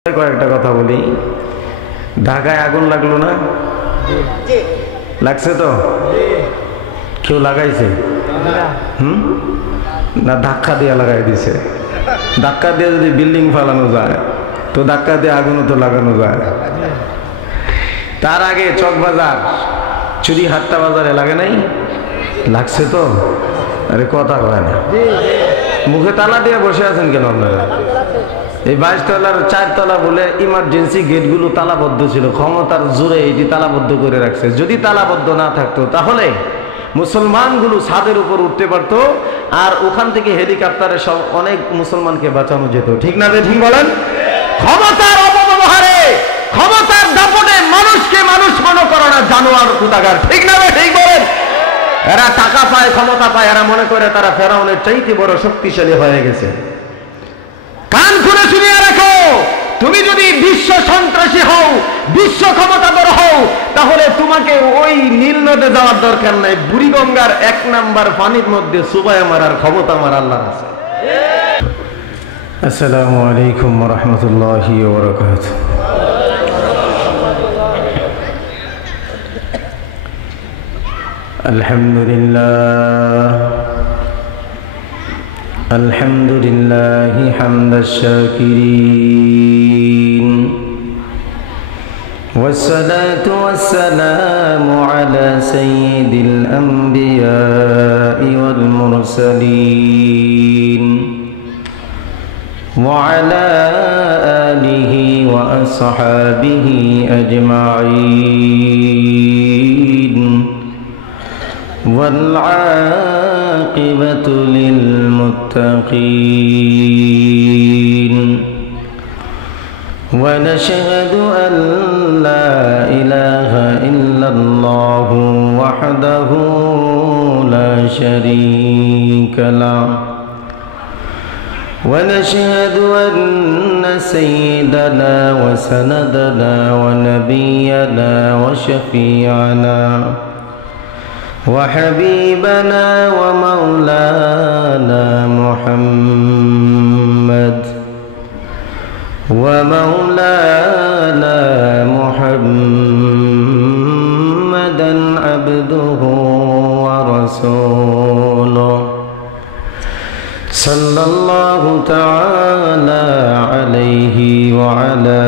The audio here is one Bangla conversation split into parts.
কয়েকটা কথা বলি। ঢাকায় আগুন লাগলো না? লাগছে তো? কেউ লাগাইছে? না ধাক্কা দিয়ে লাগাই দিছে। ধাক্কা দিয়ে যদি বিল্ডিং ফালানো যায় তো ধাক্কা দিয়ে আগুনও তো লাগানো যায়। তার আগে চকবাজার চুরি হাট্টা বাজারে লাগে নাই? লাগছে তো? আরে কথা হয় না, মুখে তালা দিয়ে বসে আছেন কেন আপনারা? এই 22 তলার 4 তলা বলে ইমার্জেন্সি গেটগুলো তালাবদ্ধ ছিল, ক্ষমতার জোরে এটি তালাবদ্ধ করে রাখছে। যদি তালাবদ্ধ না থাকতো তাহলে মুসলমানগুলো ছাদের উপর উঠতে পারতো, আর ওখান থেকে হেলিকপ্টারে সব অনেক মুসলমানকে বাঁচানো যেত। ঠিক না? ঠিক বলেন? ক্ষমতার অপব্যবহারে, ক্ষমতার দাপটে মানুষকে মানুষ মনে করো না, জানোয়ার কোথাকার। ঠিক না? ঠিক বলেন? এরা টাকা পায়, ক্ষমতা পায়, এরা মনে করে তারা ফেরাউনের চাইতে বড় শক্তিশালী হয়ে গেছে। কান খুলে শুনিয়ে রাখো, তুমি যদি বিশ্ব সন্ত্রাসী হও, বিশ্ব ক্ষমতাধর হও, তাহলে তোমাকে ওই নীল নদে যাওয়ার দরকার নাই। বুড়িগঙ্গার 1 নাম্বার পানির মধ্যে সুবায় মারার ক্ষমতা আমার আল্লাহর আছে। আসসালামু আলাইকুম ওয়া রাহমাতুল্লাহি ওয়া বারাকাতুহু। আলহামদুলিল্লাহ الحمد لله حمد الشاكرين، والصلاة والسلام على سيد الأنبياء والمرسلين وعلى آله وأصحابه أجمعين، والعاقبة للمتقين، ونشهد أن لا إله إلا الله وحده لا شريك له، ونشهد أن سيدنا وسندنا ونبينا وشفيعنا وحبيبنا ومولانا محمد محمدا عبده ورسوله، صلى الله تعالى عليه وعلى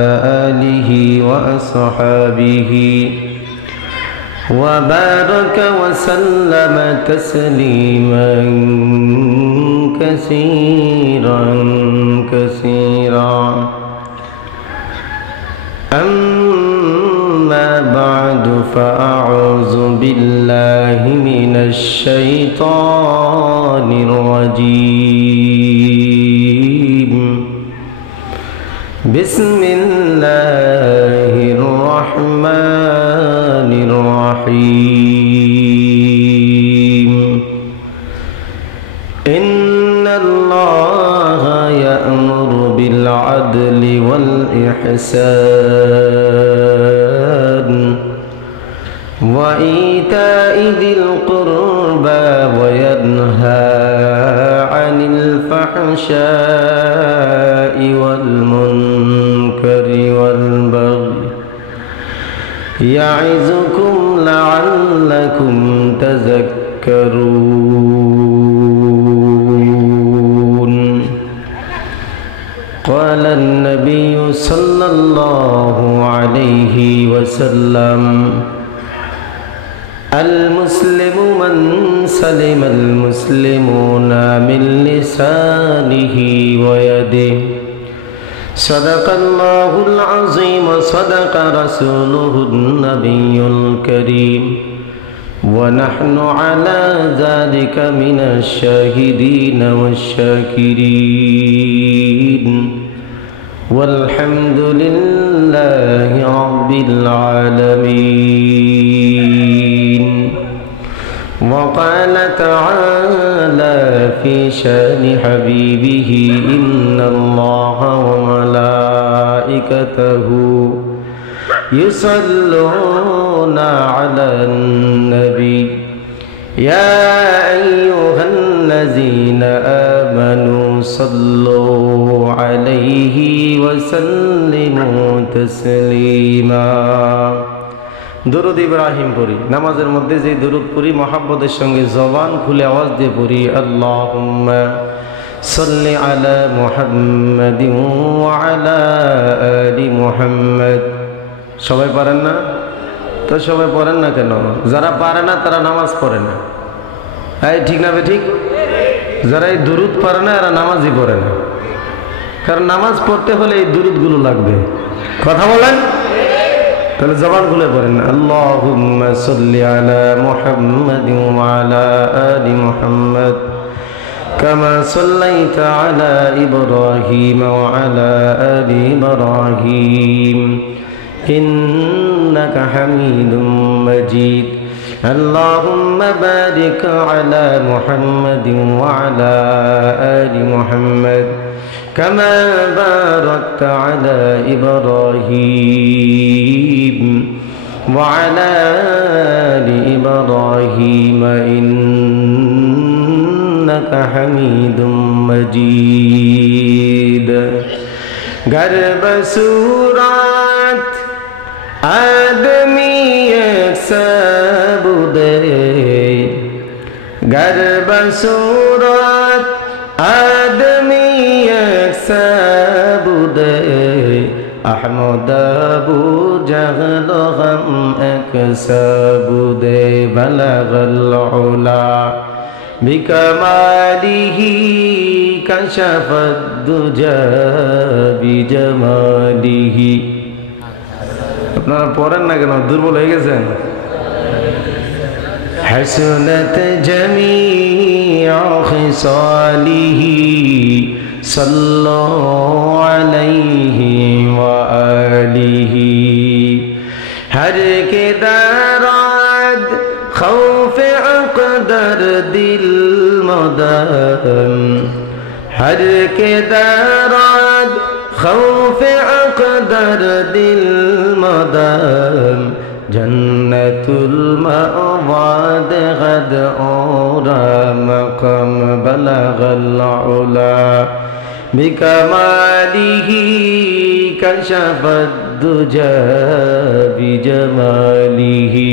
آله وأصحابه وبارك وسلم تسليما كثيرا كثيرا. أما بعد، فأعوذ بالله من الشيطان الرجيم. بسم الله الرحمن الرحيم. إن الله يأمر بالعدل والإحسان وإيتاء ذي القربى وينهى عن الفحشاء والمنكر والبغي، يعظكم لعلكم تذكرون. قال النبي صلى الله عليه وسلم: المسلم من سلم المسلمون من لسانه ويده. صدق الله العظيم، صدق رسوله النبي الكريم، ونحن على ذلك من الشاهدين والشاكرين، والحمد لله رب العالمين. وقال تعالى في شان حبيبه: إن الله وملائكته يصلون على النبي يا أيها الذين آمنوا صلوا عليه وسلموا تسليما দুরূদ ইব্রাহিম পড়ি নামাজের মধ্যে যে দুরূদ পড়ি মহব্বতের সঙ্গে জবান খুলে আওয়াজ দিয়ে পড়ি আল্লাহুম্মা সাল্লি আলা মুহাম্মাদিন ওয়া আলা আলি মুহাম্মাদ সবাই পারেন না তো সবাই পড়েন না কেন যারা পারে না তারা নামাজ পড়ে না এই ঠিক না বে ঠিক যারা এই দুরূদ পারে না এরা নামাজই পড়ে না কারণ নামাজ পড়তে হলে এই দুরূদগুলো লাগবে কথা বলেন তাহলে জবান খুলে পড়েন আল্লাহুম্মা সাল্লি আলা মুহাম্মাদিন ওয়া আলা আলি মুহাম্মাদ কামা সাল্লাইতা আলা ইব্রাহিম ওয়া আলা আলি ইব্রাহিম ইন্নাকা হামিদুম মাজিদ আল্লাহুম্মা বারিক আলা মুহাম্মাদিন ওয়া আলা আলি মুহাম্মাদ كما باركت على إبراهيم وعلى آل إبراهيم إنك حميد مجيد गर्भ सूरत आदमी एक सबुदे गर्भ सूरत आदमी एक सबुदे अहमद अबू जहल हम एक सबुदे बलगल उला बिकमालिही कशफत दुजा बिजमालिही আপনারা পড়েন না কেন দুর্বল হয়ে গেছেন हसनत जमीअ खिसालिही सल्लल्लाहु अलैहि व आलिहि हर के दराद खौफ अक़दर दिल मदम हर के दराद खौफ अक़दर दिल मदम जन्नतुल मअवाद गद औरा मक़म बलगल उला बिकमालिही कशफत दुजा बिजमालिही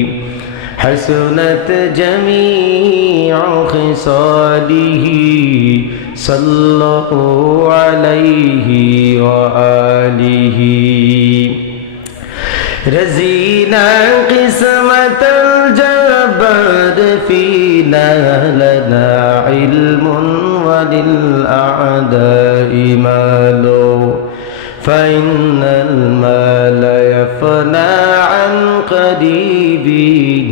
हसनत जमीअ खिसालिही सल्लल्लाहु अलैहि व आलिहि रज़ीना क़िस्मत जब्बार फ़ीना लना इल्मुन वलिल अअदाइ मालो फ़इन्नल माल यफ़ना अन क़रीबिन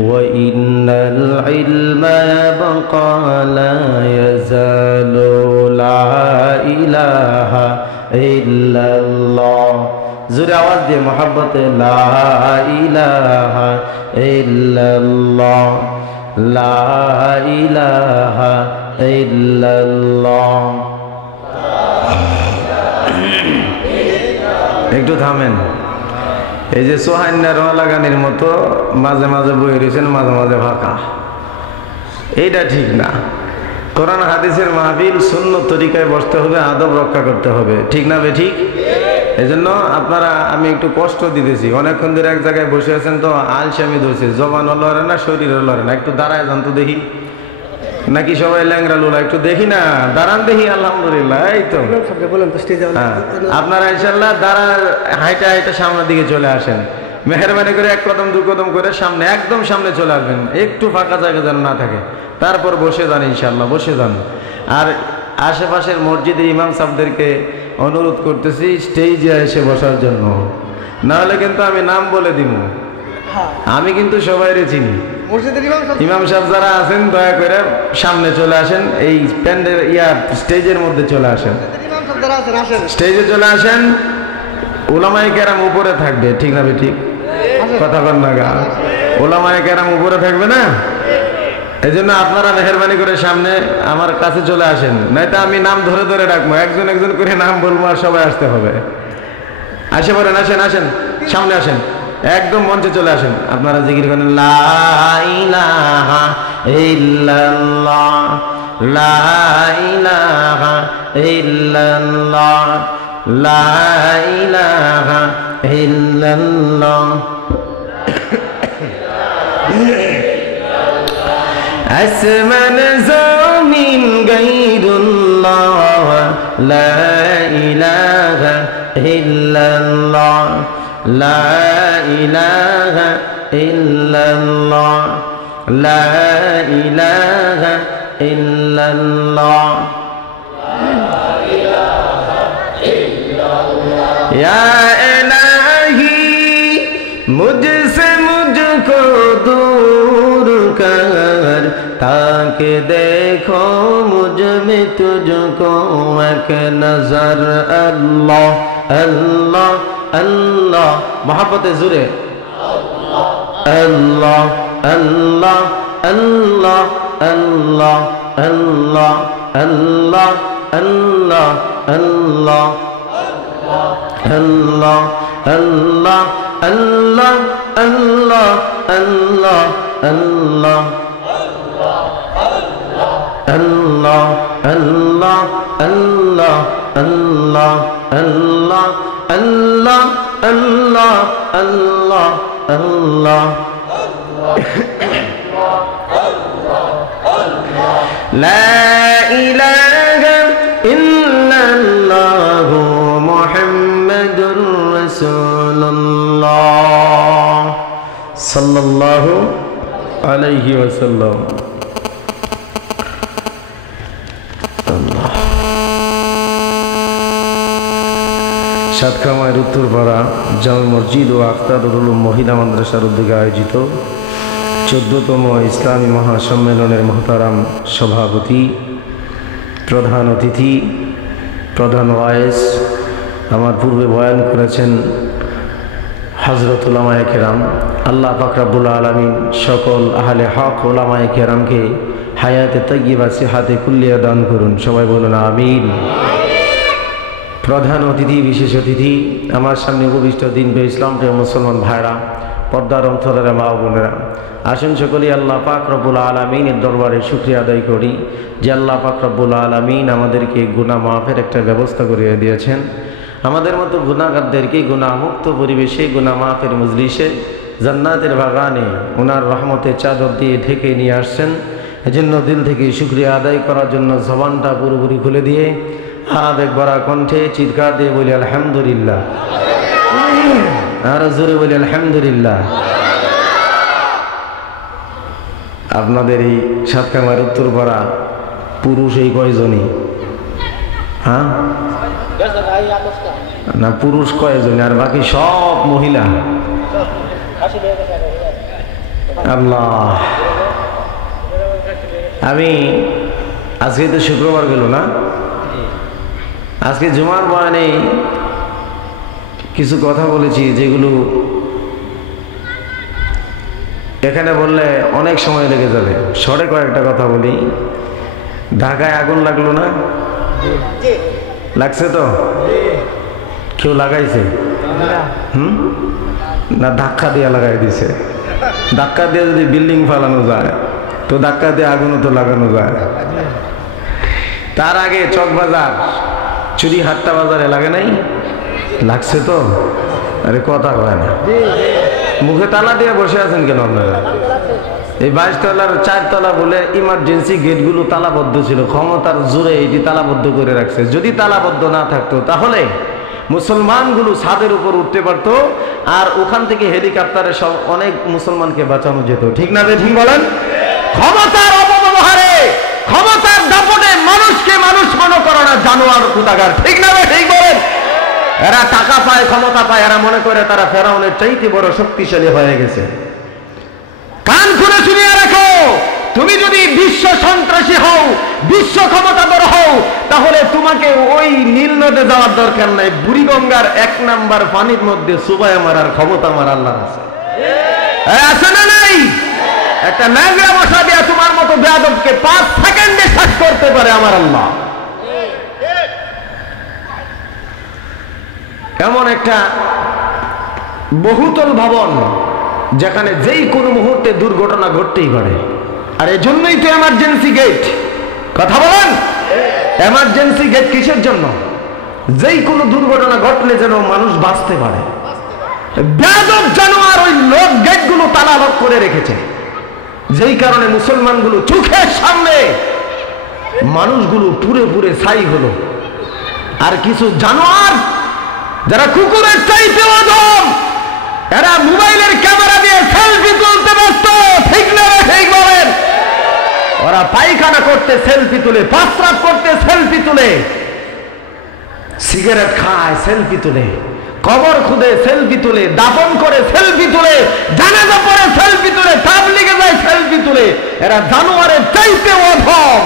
व इन्नल इल्म यबक़ा ला यज़ालु ला इलाहा इल्लल्लाह जुरे आवाज दिए मोहब्बत ला इलाहा इल्लल्लाह ला इलाहा इल्लल्लाह একটু থামেন এই যে সোহাইনা রোয়া লাগানির মতো মাঝে মাঝে বই রয়েছেন মাঝে মাঝে ফাঁকা এইটা ঠিক না কোরআন হাদিসের মাহফিল সুন্নত তরিকায় বসতে হবে আদব রক্ষা করতে হবে ঠিক না বে ঠিক এজন্য আপনারা আমি একটু কষ্ট দিতেছি অনেকক্ষণ ধরে এক জায়গায় বসে আছেন তো আলসামি ধরছে জবানও লড়ে না শরীরও লড়ে না একটু দাঁড়ায় যান তো দেখি নাকি সবাই ল্যাংরা লুলা একটু দেখি না দাঁড়ান দেখি আলহামদুলিল্লাহ এই তো আপনারা ইনশাআল্লাহ দাঁড়ার হাইটা হাইটা সামনের দিকে চলে আসেন মেহরবানি করে এক কদম দু কদম করে সামনে একদম সামনে চলে আসবেন একটু ফাঁকা জায়গা যেন না থাকে তারপর বসে যান ইনশাআল্লাহ বসে যান আর আশেপাশের মসজিদে ইমাম সাহেবদেরকে অনুরোধ করতেছি স্টেজে এসে বসার জন্য না হলে কিন্তু আমি নাম বলে দিব আমি কিন্তু সবাইরে চিনি ইমাম সাহেব যারা আছেন দয়া করে সামনে চলে আসেন এই প্যান্ডেল স্টেজের মধ্যে চলে আসেন স্টেজে চলে আসেন উলামায়ে কেরাম উপরে থাকবে ঠিক না ঠিক কথা বল না গা উলামায়ে কেরাম উপরে থাকবে না এজন্য আপনারা মেহরবানি করে সামনে আমার কাছে চলে আসেন নয়তো আমি নাম ধরে ধরে রাখবো একজন একজন করে নাম বলবো আর সবাই আসতে হবে আসে পড়েন আসেন আসেন সামনে আসেন একদম মঞ্চে চলে আসেন আপনারা জিকির করেন লা ইলাহা ইল্লাল্লাহ লা ইলাহা ইল্লাল্লাহ লা ইলাহা ইল্লাল্লাহ আসমান জমিন গায়রুল্লাহ লা ইলাহা ইল্লাল্লাহ লা ইলাহা ইল্লাল্লাহ লা ইলাহা ইল্লাল্লাহ या इलाही मुझसे मुझको दूर कर ताकि देखो मुझ में तुझको एक नजर अल्लाह अल्लाह अल्लाह मोहब्बत जुरे अल्लाह अल्लाह अल्लाह अल्लाह अल्लाह अल्लाह अल्लाह अल्लाह Allah Allah Allah Allah Allah Allah Allah Allah Allah Allah Allah Allah Allah Allah Allah La ilaha illallah Muhammadur Rasulullah sallallahu alayhi wa sallam সাতক্ষীরার উত্তরপাড়া জামে মসজিদ ও আখতারুল উলুম মহিলা মাদ্রাসার উদ্যোগে আয়োজিত 14তম ইসলামী মহাসম্মেলনের মহতারাম সভাপতি প্রধান অতিথি প্রধান ওয়াইজ আমার পূর্বে বয়ান করেছেন হযরত উলামায়ে কেরাম আল্লাহ পাক রব্বুল আলামিন সকল আহলে হক উলামায়ে কেরামকে হায়াতে তাইয়্যিবা সিহাতে কুল্লিয়া দান করুন সবাই বলুন আমিন প্রধান অতিথি বিশেষ অতিথি আমার সামনে উপবিষ্ট দিনপ্রিয় ইসলামপ্রিয় মুসলমান ভাইরা পর্দার অন্তরের মা বোনেরা আসুন সকলেই আল্লাহ পাক রব্বুল আলামিনের দরবারে শুকরিয়া আদায় করি যে আল্লাহ পাক রব্বুল আলামিন আমাদেরকে গুনাহ মাফের একটা ব্যবস্থা করে দিয়েছেন আমাদের মতো গুনাহগারদেরকে গুনাহমুক্ত পরিবেশে গুনাহ মাফের মজলিসে জান্নাতের বাগানে ওনার রহমতের চাদর দিয়ে ঢেকে নিয়ে আসছেন এজন্য দিল থেকে শুকরিয়া আদায় করার জন্য জবানটা পুরোপুরি খুলে দিয়ে আবেগ ভরা কণ্ঠে চিৎকার দিয়ে বলি আলহামদুলিল্লাহ আর জোরে বলি আলহামদুলিল্লাহ আপনাদের এই সাতক্ষীরার উত্তরপাড়া পুরুষ এই কয়জনই হ্যাঁ না পুরুষ কয়জনই আর বাকি সব মহিলা আল্লাহ আমি আজকে তো শুক্রবার গেল না আজকে জুমার বয়ানে কিছু কথা বলেছি যেগুলো এখানে বললে অনেক সময় লেগে যাবে শর্টে কয়েকটা কথা বলি ঢাকায় আগুন লাগলো না লাগছে তো কেউ লাগাইছে না ধাক্কা দিয়ে লাগাই দিছে ধাক্কা দিয়ে যদি বিল্ডিং ফালানো যায় তো ধাক্কা দিয়ে আগুনও তো লাগানো যায় তার আগে চকবাজার চুরি হাট্টা বাজারে লাগে নাই লাগছে তো আরে কথা হয় না মুখে তালা দিয়ে বসে আছেন কেন আপনারা এই 22 তলার 4 তলা বলে ইমার্জেন্সি গেটগুলো তালাবদ্ধ ছিল ক্ষমতার জোরে এটি তালাবদ্ধ করে রাখছে যদি তালাবদ্ধ না থাকতো তাহলে মুসলমানগুলো ছাদের উপর উঠতে পারতো আর ওখান থেকে হেলিকপ্টারে সব অনেক মুসলমানকে বাঁচানো যেত ঠিক না ঠিক বলেন ক্ষমতার অপব্যবহারে ক্ষমতার দাপটে মানুষকে মানুষ মনে করে না জানোয়ার কুতাগার ঠিক না ঠিক বলেন এরা টাকা পায় ক্ষমতা পায় এরা মনে করে তারা ফেরাউনের চাইতে বড় শক্তিশালী হয়ে গেছে কান খুলে শুনিয়ে রাখো তুমি যদি বিশ্ব সন্ত্রাসী হও বিশ্ব ক্ষমতাধর হও তাহলে তোমাকে ওই নীল নদে যাওয়ার দরকার নাই বুড়িগঙ্গার 1 নাম্বার পানির মধ্যে সুবায় মারার ক্ষমতা আমার আল্লাহর আছে আছে না নাই একটা ন্যাংরা মশা দিয়া তোমার মতো বেয়াদবকে 5 সেকেন্ডে শেষ করতে পারে আমার আল্লাহ এমন একটা বহুতল ভবন যেখানে যেই কোনো মুহূর্তে দুর্ঘটনা ঘটতেই পারে আর এজন্যই তো এমার্জেন্সি গেট কথা বলেন। এমার্জেন্সি গেট কিসের জন্য? যেই কোনো দুর্ঘটনা ঘটলে যেন মানুষ বাঁচতে পারে। বেয়াদব জানোয়ার ওই লোক গেটগুলো তালা লক করে রেখেছে, যেই কারণে মুসলমানগুলো চোখের সামনে মানুষগুলো পুরে পুরে ছাই হলো। আর কিছু জানোয়ার যারা কুকুরের চাইতে অধম, এরা মোবাইলের ক্যামেরা দিয়ে সেলফি তুলতে ব্যস্ত। ঠিক না ঠিক বলেন? ওরা পায়খানা করতে সেলফি তুলে, প্রস্রাব করতে সেলফি তুলে, সিগারেট খায় সেলফি তুলে, কবর খুদে সেলফি তুলে, দাফন করে সেলফি তুলে, জানাজা পড়ে সেলফি তুলে, তাবলিগে যায় সেলফি তুলে। এরা জানোয়ারের চাইতে অধম।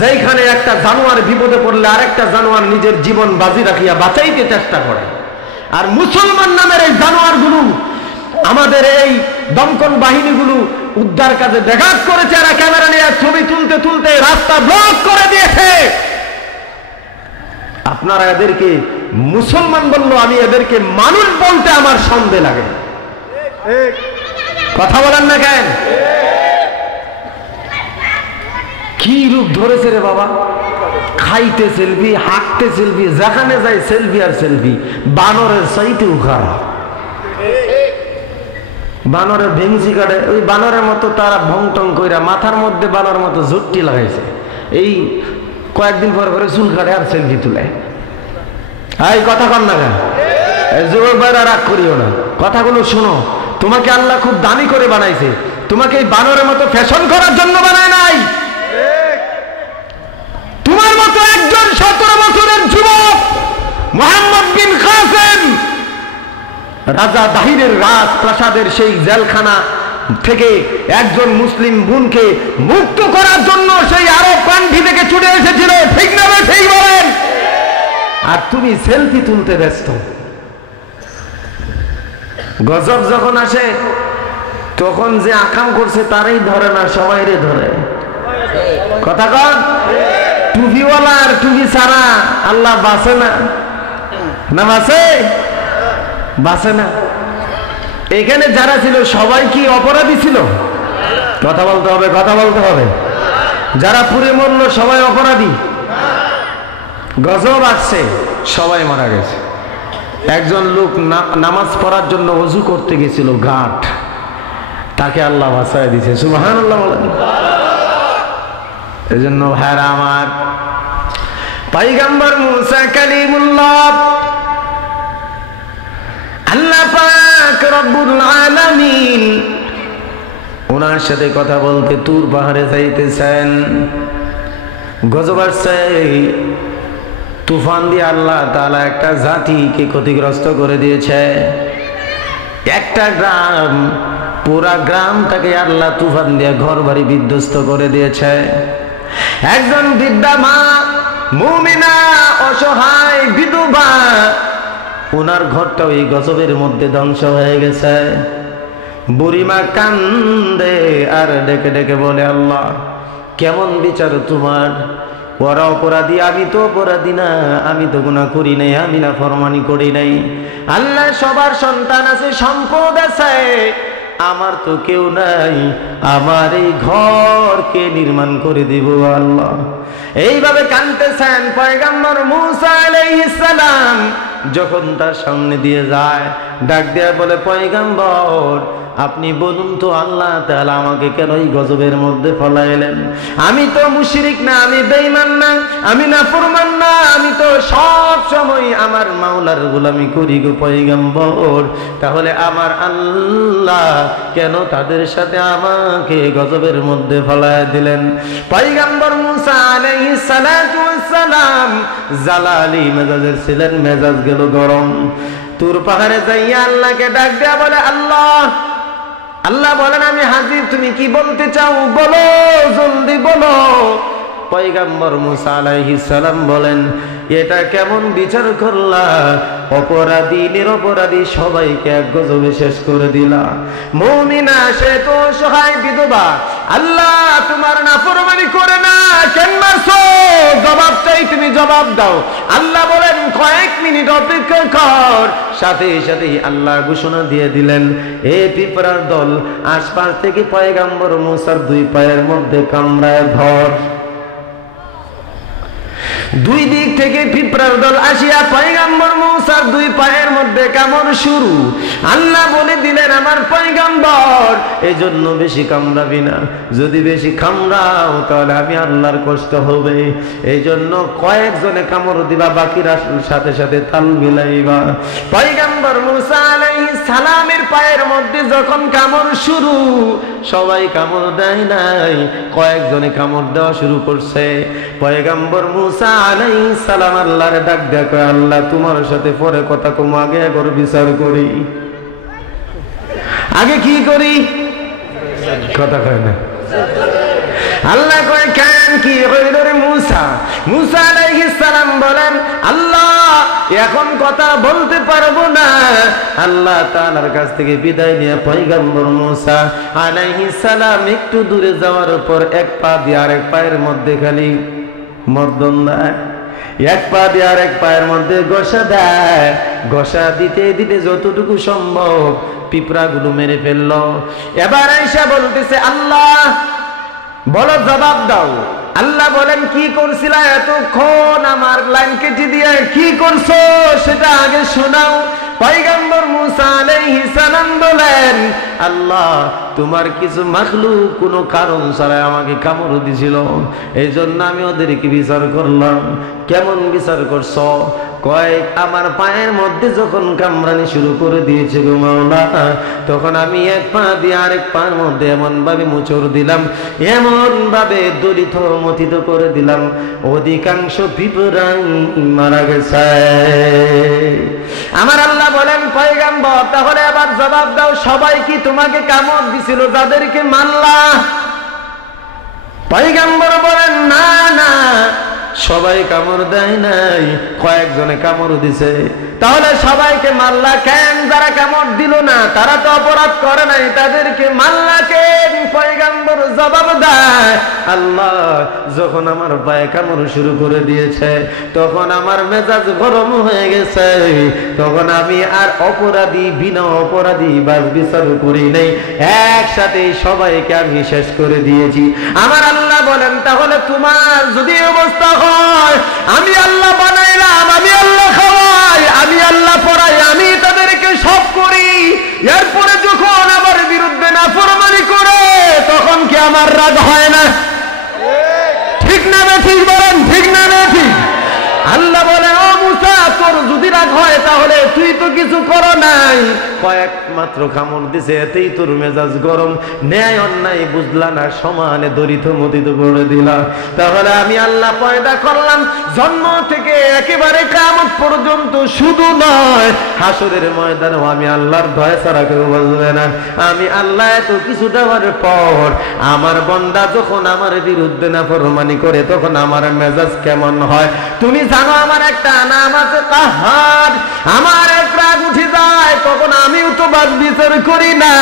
যেখানে একটা জানোয়ার বিপদে পড়লে আরেকটা জানোয়ার নিজের জীবন বাজি রাখিয়া বাঁচাইতে চেষ্টা করে। আর মুসলমান নামের এই জানোয়ারগুলো আমাদের এই দমকল বাহিনীগুলো উদ্ধার কাজে ব্যাঘাত করেছে। এরা ক্যামেরা নিয়ে ছবি তুলতে তুলতে রাস্তা ব্লক করে দিয়েছে। আপনারা এদেরকে মুসলমান বললো, আমি এদেরকে মানুষ বলতে আমার সন্দেহ লাগে। কথা বলেন না কেন? কি রূপ ধরেছে রে বাবা! খাইতে সেলফি, হাঁটতে সেলফি, যেখানে যায় সেলফি আর সেলফি। বানরের চাইতেও খারাপ। বানরের ভেংসি কাটে, ওই বানরের মতো তারা ভং টং কইরা মাথার মধ্যে বানর মতো ঝুট্টি লাগাইছে। এই কয়েকদিন পর পরে চুল কাটে আর সেলফি তুলে। এই কথা কন না কেন? যুবক ভাইরা রাগ করিও না, কথাগুলো শোনো। তোমাকে আল্লাহ খুব দামি করে বানাইছে, তোমাকে এই বানরের মতো ফ্যাশন করার জন্য বানায় নাই। তোমার মতো একজন 17 বছরের যুবক মুহাম্মদ বিন কাসেম রাজা দাহিরের রাজপ্রাসাদের সেই জেলখানা থেকে একজন মুসলিম বোনকে মুক্ত করার জন্য সেই আরব কান্ট্রি থেকে ছুটে এসেছিল। ঠিক না ঠিক বলেন? আর তুমি সেলফি তুলতে ব্যস্ত। গজব যখন আসে তখন যে আকাম করছে তারই ধরে না, সবাইরে ধরে। কথা কন। টুপিওয়ালা আর টুপি ছাড়া আল্লাহ বাঁচে না, না বাঁচে? বাঁচে না। এখানে যারা ছিল সবাই কি অপরাধী ছিল? কথা বলতে হবে, কথা বলতে হবে। যারা পুরে মরল সবাই অপরাধী? গজব আসছে, সবাই মারা গেছে। একজন লোক নামাজ পড়ার জন্য ওযু করতে গেছিল ঘাট, তাকে আল্লাহ বাঁচায় দিয়েছে। সুবহানাল্লাহ বলেন। এজন্য ভাইরা আমার, পয়গম্বর মুসা কালিমুল্লাহ আল্লাহ পাক রব্বুল আলামিন ওনার সাথে কথা বলতে তুর পাহাড়ে যাইতেছেন। গজব আসছে, তুফান দিয়ে আল্লাহ তাআলা একটা জাতিকে ক্ষতিগ্রস্ত করে দিয়েছে। একটা গ্রাম, পুরা গ্রামটাকে আল্লাহ তুফান দিয়ে ঘর বাড়ি বিধ্বস্ত করে দিয়েছে। একজন বৃদ্ধা মা, মুমিনা, অসহায় বিধবা, ওনার ঘরটা ওই গজবের মধ্যে ধ্বংস হয়ে গেছে। বুড়িমা কান্দে আর ডেকে ডেকে বলে, আল্লাহ কেমন বিচার তোমার? ওরা অপরাধী, আমি তো অপরাধী না, আমি তো গুনাহ করি নাই, আমি না ফরমানি করি নাই। আল্লাহ সবার সন্তান আছে, সম্পদ আছে, আমার তো কেউ নাই, আমার এই ঘরকে নির্মাণ করে দিব আল্লাহ। এইভাবে কাঁদতেছেন। পয়গম্বর মুসা আলাইহিস সালাম যখন তার সামনে দিয়ে যায়, ডাক দেয়া বলে, পয়গম্বর আপনি বলুন তো আল্লাহ তাআলা আমাকে কেন এই গজবের মধ্যে ফলাইলেন? আমি তো মুশরিক না, আমি বেঈমান না, আমি নাফরমান না, আমি তো সব সময় আমার মাওলার গোলামি করি গো পয়গম্বর। তাহলে আমার আল্লাহ কেন তাদের সাথে আমাকে গজবের মধ্যে ফলায় দিলেন? পয়গম্বর মুসা আলাইহিস সালাতু ওয়াস সালাম জালালি মেজাজের ছিলেন, মেজাজ গেল গরম। তুর পাহাড়ে যাইয়া আল্লাহকে ডাক দেয়া বলে, আল্লাহ আল্লাহ বলেন, আমি হাজির, তুমি কি বলতে চাও বলো, জলদি বলো। পয়গম্বর মুসা আলাইহিস সালাম বলেন, এটা কেমন বিচার করলা? অপরাধী নিরপরাধী সবাইকে এক গজবে শেষ করে দিলা। মুমিনা সে তো সহায় বিধবা, আল্লাহ তোমার নাফরমানি করে না, কেন মারছো? জবাব চাই, তুমি জবাব দাও। আল্লাহ বলেন কয়েক মিনিট অপেক্ষা কর। সাথে সাথেই আল্লাহ ঘোষণা দিয়ে দিলেন, এ পিঁপড়ার দল, আশপাশ থেকে পয়গম্বর মুসার দুই পায়ের মধ্যে কামড়ায় ধর। দুই দিক থেকে পিঁপড়ার দল আসিয়া পয়গম্বর মুসার দুই পায়ের মধ্যে কামড় শুরু। আল্লাহ বলে দিলেন, আমার পয়গম্বর এই জন্য বেশি কামড়াবি না, যদি বেশি কামড়াও তাহলে আমি আল্লাহর কষ্ট হবে। এই জন্য কয়েকজনে কামড় দিবা, বাকিরা সাথে সাথে তাল মিলাইবা। পয়গম্বর মুসা আলাইহিস সালামের পায়ের মধ্যে যখন কামড় শুরু, সবাই কামড় দেয় নাই, কয়েকজনে কামড় দেওয়া শুরু করছে। পয়গম্বর মুসা আলাইহিস সালাম আল্লাহর ডাক দেখো, আল্লাহ তোমার সাথে পরে কথা কম, আগে একবার বিচার করি। আগে কি করি? কথা কয় না। আল্লাহ কয় কেন কি হইল রে মুসা? মুসা আলাইহিস সালাম বলেন, আল্লাহ এখন কথা বলতে পারবো না। আল্লাহ তাআলার কাছ থেকে বিদায় নিয়ে পয়গম্বর মুসা আলাইহিস সালাম একটু দূরে যাওয়ার পর এক পা দিয়ে আরেক পায়ের মধ্যে খালি মর্দন দেয়, এক পা দিয়ে আরেক পায়ের মধ্যে ঘষা দেয়। ঘষা দিতে দিতে যতটুকু সম্ভব পিঁপড়াগুলো মেরে ফেললো। এবার আয়েশা বলতেছে, আল্লাহ বলো, জবাব দাও। আল্লাহ বলেন, কি করছিলা এতক্ষণ? আমার লাইন কেটে দিয়ে কি করছো সেটা আগে শোনাও। পয়গম্বর মুসা আলাইহিস সালাম বলেন, আল্লাহ তোমার কিছু মাখলুক কোনো কারণ ছাড়াই আমাকে কামড় দিছিল, এই জন্য আমি ওদেরকে বিচার করলাম। কেমন বিচার করছো? কয়, আমার পায়ের মধ্যে যখন কামড়ানি শুরু করে দিয়েছে গো মাওলা, তখন আমি এক পা দিয়ে আরেক পায়ের মধ্যে এমন ভাবে মোচড় দিলাম, এমন ভাবে দলিত মথিত করে দিলাম, অধিকাংশ পিঁপড়াই মারা গেছে। আমার আল্লাহ বলেন, পয়গম্বর তাহলে আবার জবাব দাও, সবাই কি তোমাকে কামড় দিছিল যাদেরকে মারলা? পয়গম্বর বলেন, না না, সবাই কামড় দেয় নাই, কয়েকজনে কামড় দিছে। তাহলে সবাইকে মারলা কেন? যারা কামড় দিল না তারা তো অপরাধ করে নাই, তাদেরকে মারলা কেন? পয়গম্বর জবাব দেয়, আল্লাহ যখন আমার পায়ে কামড় শুরু করে দিয়েছে তখন আমার মেজাজ গরম হয়ে গেছে, তখন আমি আর অপরাধী বিনা অপরাধী বাস বিচার করি নাই, একসাথে সবাইকে আমি শেষ করে দিয়েছি। আমার আল্লাহ বলেন, তাহলে তোমার যদি অবস্থা হয়, আমি আল্লাহ বানাইলাম, আমি আল্লাহ খাওয়াই, আমি আল্লাহ পড়াই, আমি তাদেরকে সব করি, এরপরে যখন আমার বিরুদ্ধে নাফরমানি করে তখন কি আমার রাগ হয় না? ঠিক না ঠিক বলেন, ঠিক না ঠিক? আল্লাহ বলে, ও মুসা তোর যদি রাগ হয় তাহলে তুই তো কিছু করো নাই, কয়েক মাত্র কামড় দিছে এতেই তোর মেজাজ গরম, ন্যায় অন্যায় বুঝলা না, সমানে দরিত মতিত করে দিলা। তাহলে আমি আল্লাহ পয়দা করলাম জন্ম থেকে একেবারে কিয়ামত পর্যন্ত, শুধু নয় হাসরের ময়দানেও আমি আল্লাহর ভয় ছাড়া কেউ বুঝবে না। আমি আল্লাহ এত কিছু দেওয়ার পর আমার বান্দা যখন আমার বিরুদ্ধে নাফরমানি করে তখন আমার মেজাজ কেমন হয় তুমি জানো? আমার একটা নাম আছে কাহার, আমার এক রাগ উঠে যায়, তখন আমিও তো বাদ বিচার করি না,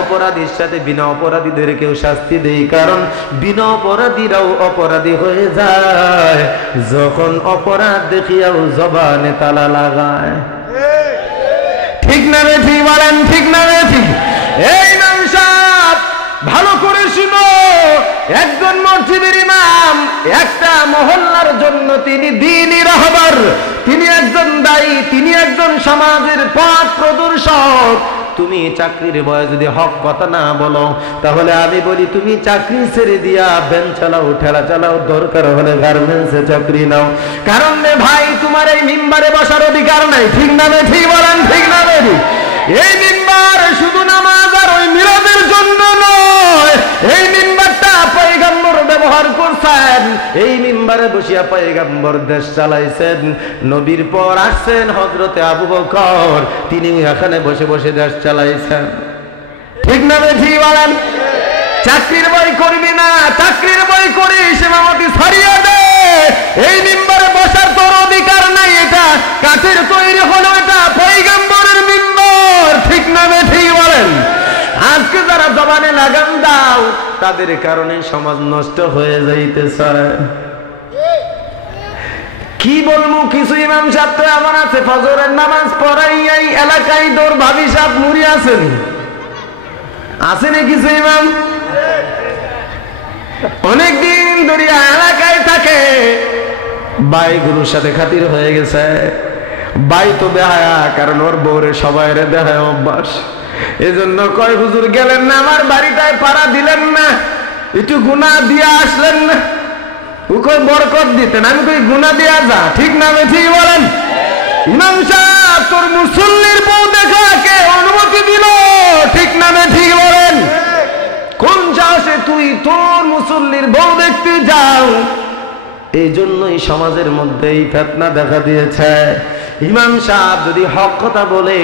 অপরাধীর সাথে বিনা অপরাধীদের কেউ শাস্তি দেই, কারণ বিনা অপরাধীরাও অপরাধী হয়ে যায় যখন অপরাধ দেখিয়াও জবানে তালা লাগায়। ঠিক না রে ঠিক বলেন, ঠিক না রে ঠিক? এই মানুষ ভালো করে শুনো, একজন মসজিদের ইমাম একটা মহল্লার জন্য তিনি দ্বীনি রাহবার, তিনি একজন দায়ী, তিনি একজন সমাজের পথ প্রদর্শক। তুমি চাকরির বয়স যদি হক কথা না বলো তাহলে আমি বলি তুমি চাকরি ছেড়ে দিয়া ভ্যান চালাও, ঠেলা চালাও, দরকার হলে গার্মেন্টসে চাকরি নাও, কারণ রে ভাই তোমার এই মিম্বারে বসার অধিকার নাই। ঠিক না ঠিক বলেন, ঠিক না ঠিক? এই মিম্বার শুধু নামাজ আর ওই মিলাদের জন্য নয়, এই মিম্বারটা পয়গম্বর ব্যবহার করছেন, এই মিম্বারে বসিয়া পয়গম্বর দেশ চালাইছেন। নবীর পর আসছেন হযরতে আবু বকর, তিনি এখানে বসে বসে দেশ চালাইছেন। ঠিক না ঠিক বলেন? চাকরির বই করবি না, চাকরির বই করিস ইমামতি ছাড়িয়ে দে। এই মিম্বরে বসার তোর অধিকার নাই, এটা কাঠের তৈরি হলো, এটা পয়গম্বরের মিম্বর। ঠিক না ঠিক বলেন? আজকে যারা জবানে লাগাম দাও তাদের কারণে সমাজ নষ্ট হয়ে যাইতেছে। কি বলবো, কিছু ইমাম সাহেব তো এমন আছে ফজরের নামাজ পড়াই এই এলাকায় তোর ভাবি সাহেব মুড়ি আছেন, আসেনি কিছু ইমাম? অনেকদিন ধরে এলাকায় থাকে, ভাই গুরুর সাথে খাতির হয়ে গেছে। ভাই তো বেহায়া, কারণ ওর বউরে সবাই রে বেহায়া অভ্যাস। এজন্য কয় হুজুর গেলেন না আমার বাড়িটায়, পাড়া দিলেন না, একটু গুনাহ দিয়ে আসলেন না। ও কই বরকত দিতেন, আমি কই গুনাহ দিয়া যা। ঠিক না ঠিক বলেন? ইমাম সাহেব তোর মুসল্লির বউ দেখাকে অনুমতি দিল? ঠিক না ঠিক বলেন? কোন সাহসে তুই তোর মুসল্লির বউ দেখতে যাও? এই জন্যই সমাজের মধ্যে এই ফিতনা দেখা দিয়েছে। ইমাম সাহেব যদি হক কথা বলে